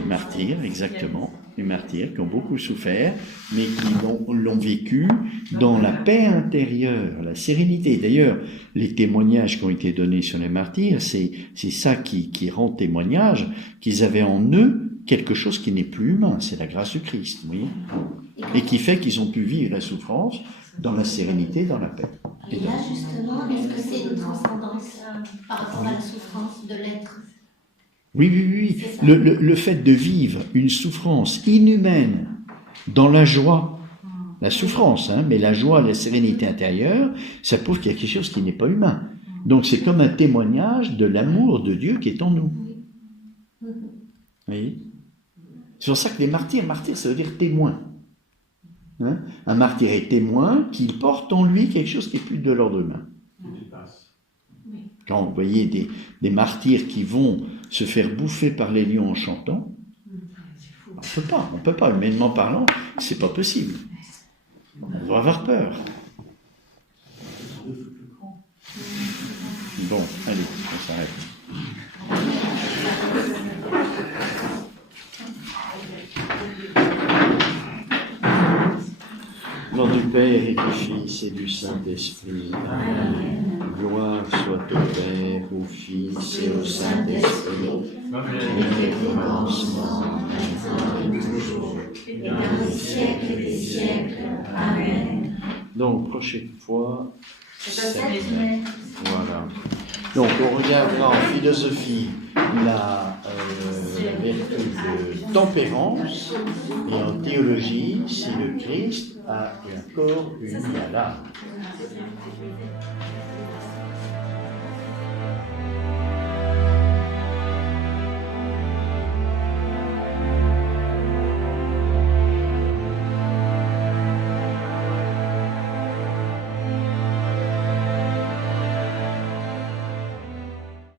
Les martyrs, exactement. Les martyrs qui ont beaucoup souffert, mais qui l'ont vécu dans la paix intérieure, la sérénité. D'ailleurs, les témoignages qui ont été donnés sur les martyrs, c'est ça qui rend témoignage, qu'ils avaient en eux quelque chose qui n'est plus humain, c'est la grâce du Christ, vous voyez, et qui fait qu'ils ont pu vivre la souffrance dans la sérénité, dans la paix. Et là, justement, est-ce que c'est une transcendance par rapport à la souffrance de l'être? Oui. Le fait de vivre une souffrance inhumaine dans la joie, la souffrance, mais la joie, la sérénité intérieure, ça prouve qu'il y a quelque chose qui n'est pas humain. Donc c'est comme un témoignage de l'amour de Dieu qui est en nous. Vous voyez ? C'est pour ça que les martyrs, ça veut dire témoin. Un martyr est témoin qu'il porte en lui quelque chose qui est plus de l'ordre humain. Quand vous voyez des martyrs qui vont se faire bouffer par les lions en chantant, on peut pas, humainement parlant, c'est pas possible. On doit avoir peur. Bon, allez, on s'arrête. Au nom du Père et du Fils et du Saint-Esprit. Amen. Gloire soit au Père, au Fils et au Saint-Esprit. Et au commencement, maintenant et toujours, et dans les siècles des siècles. Amen. Donc, prochaine fois, 7 mai. Voilà. Donc, on regardera en philosophie la vertu de tempérance et en théologie si le Christ a un corps uni à l'âme.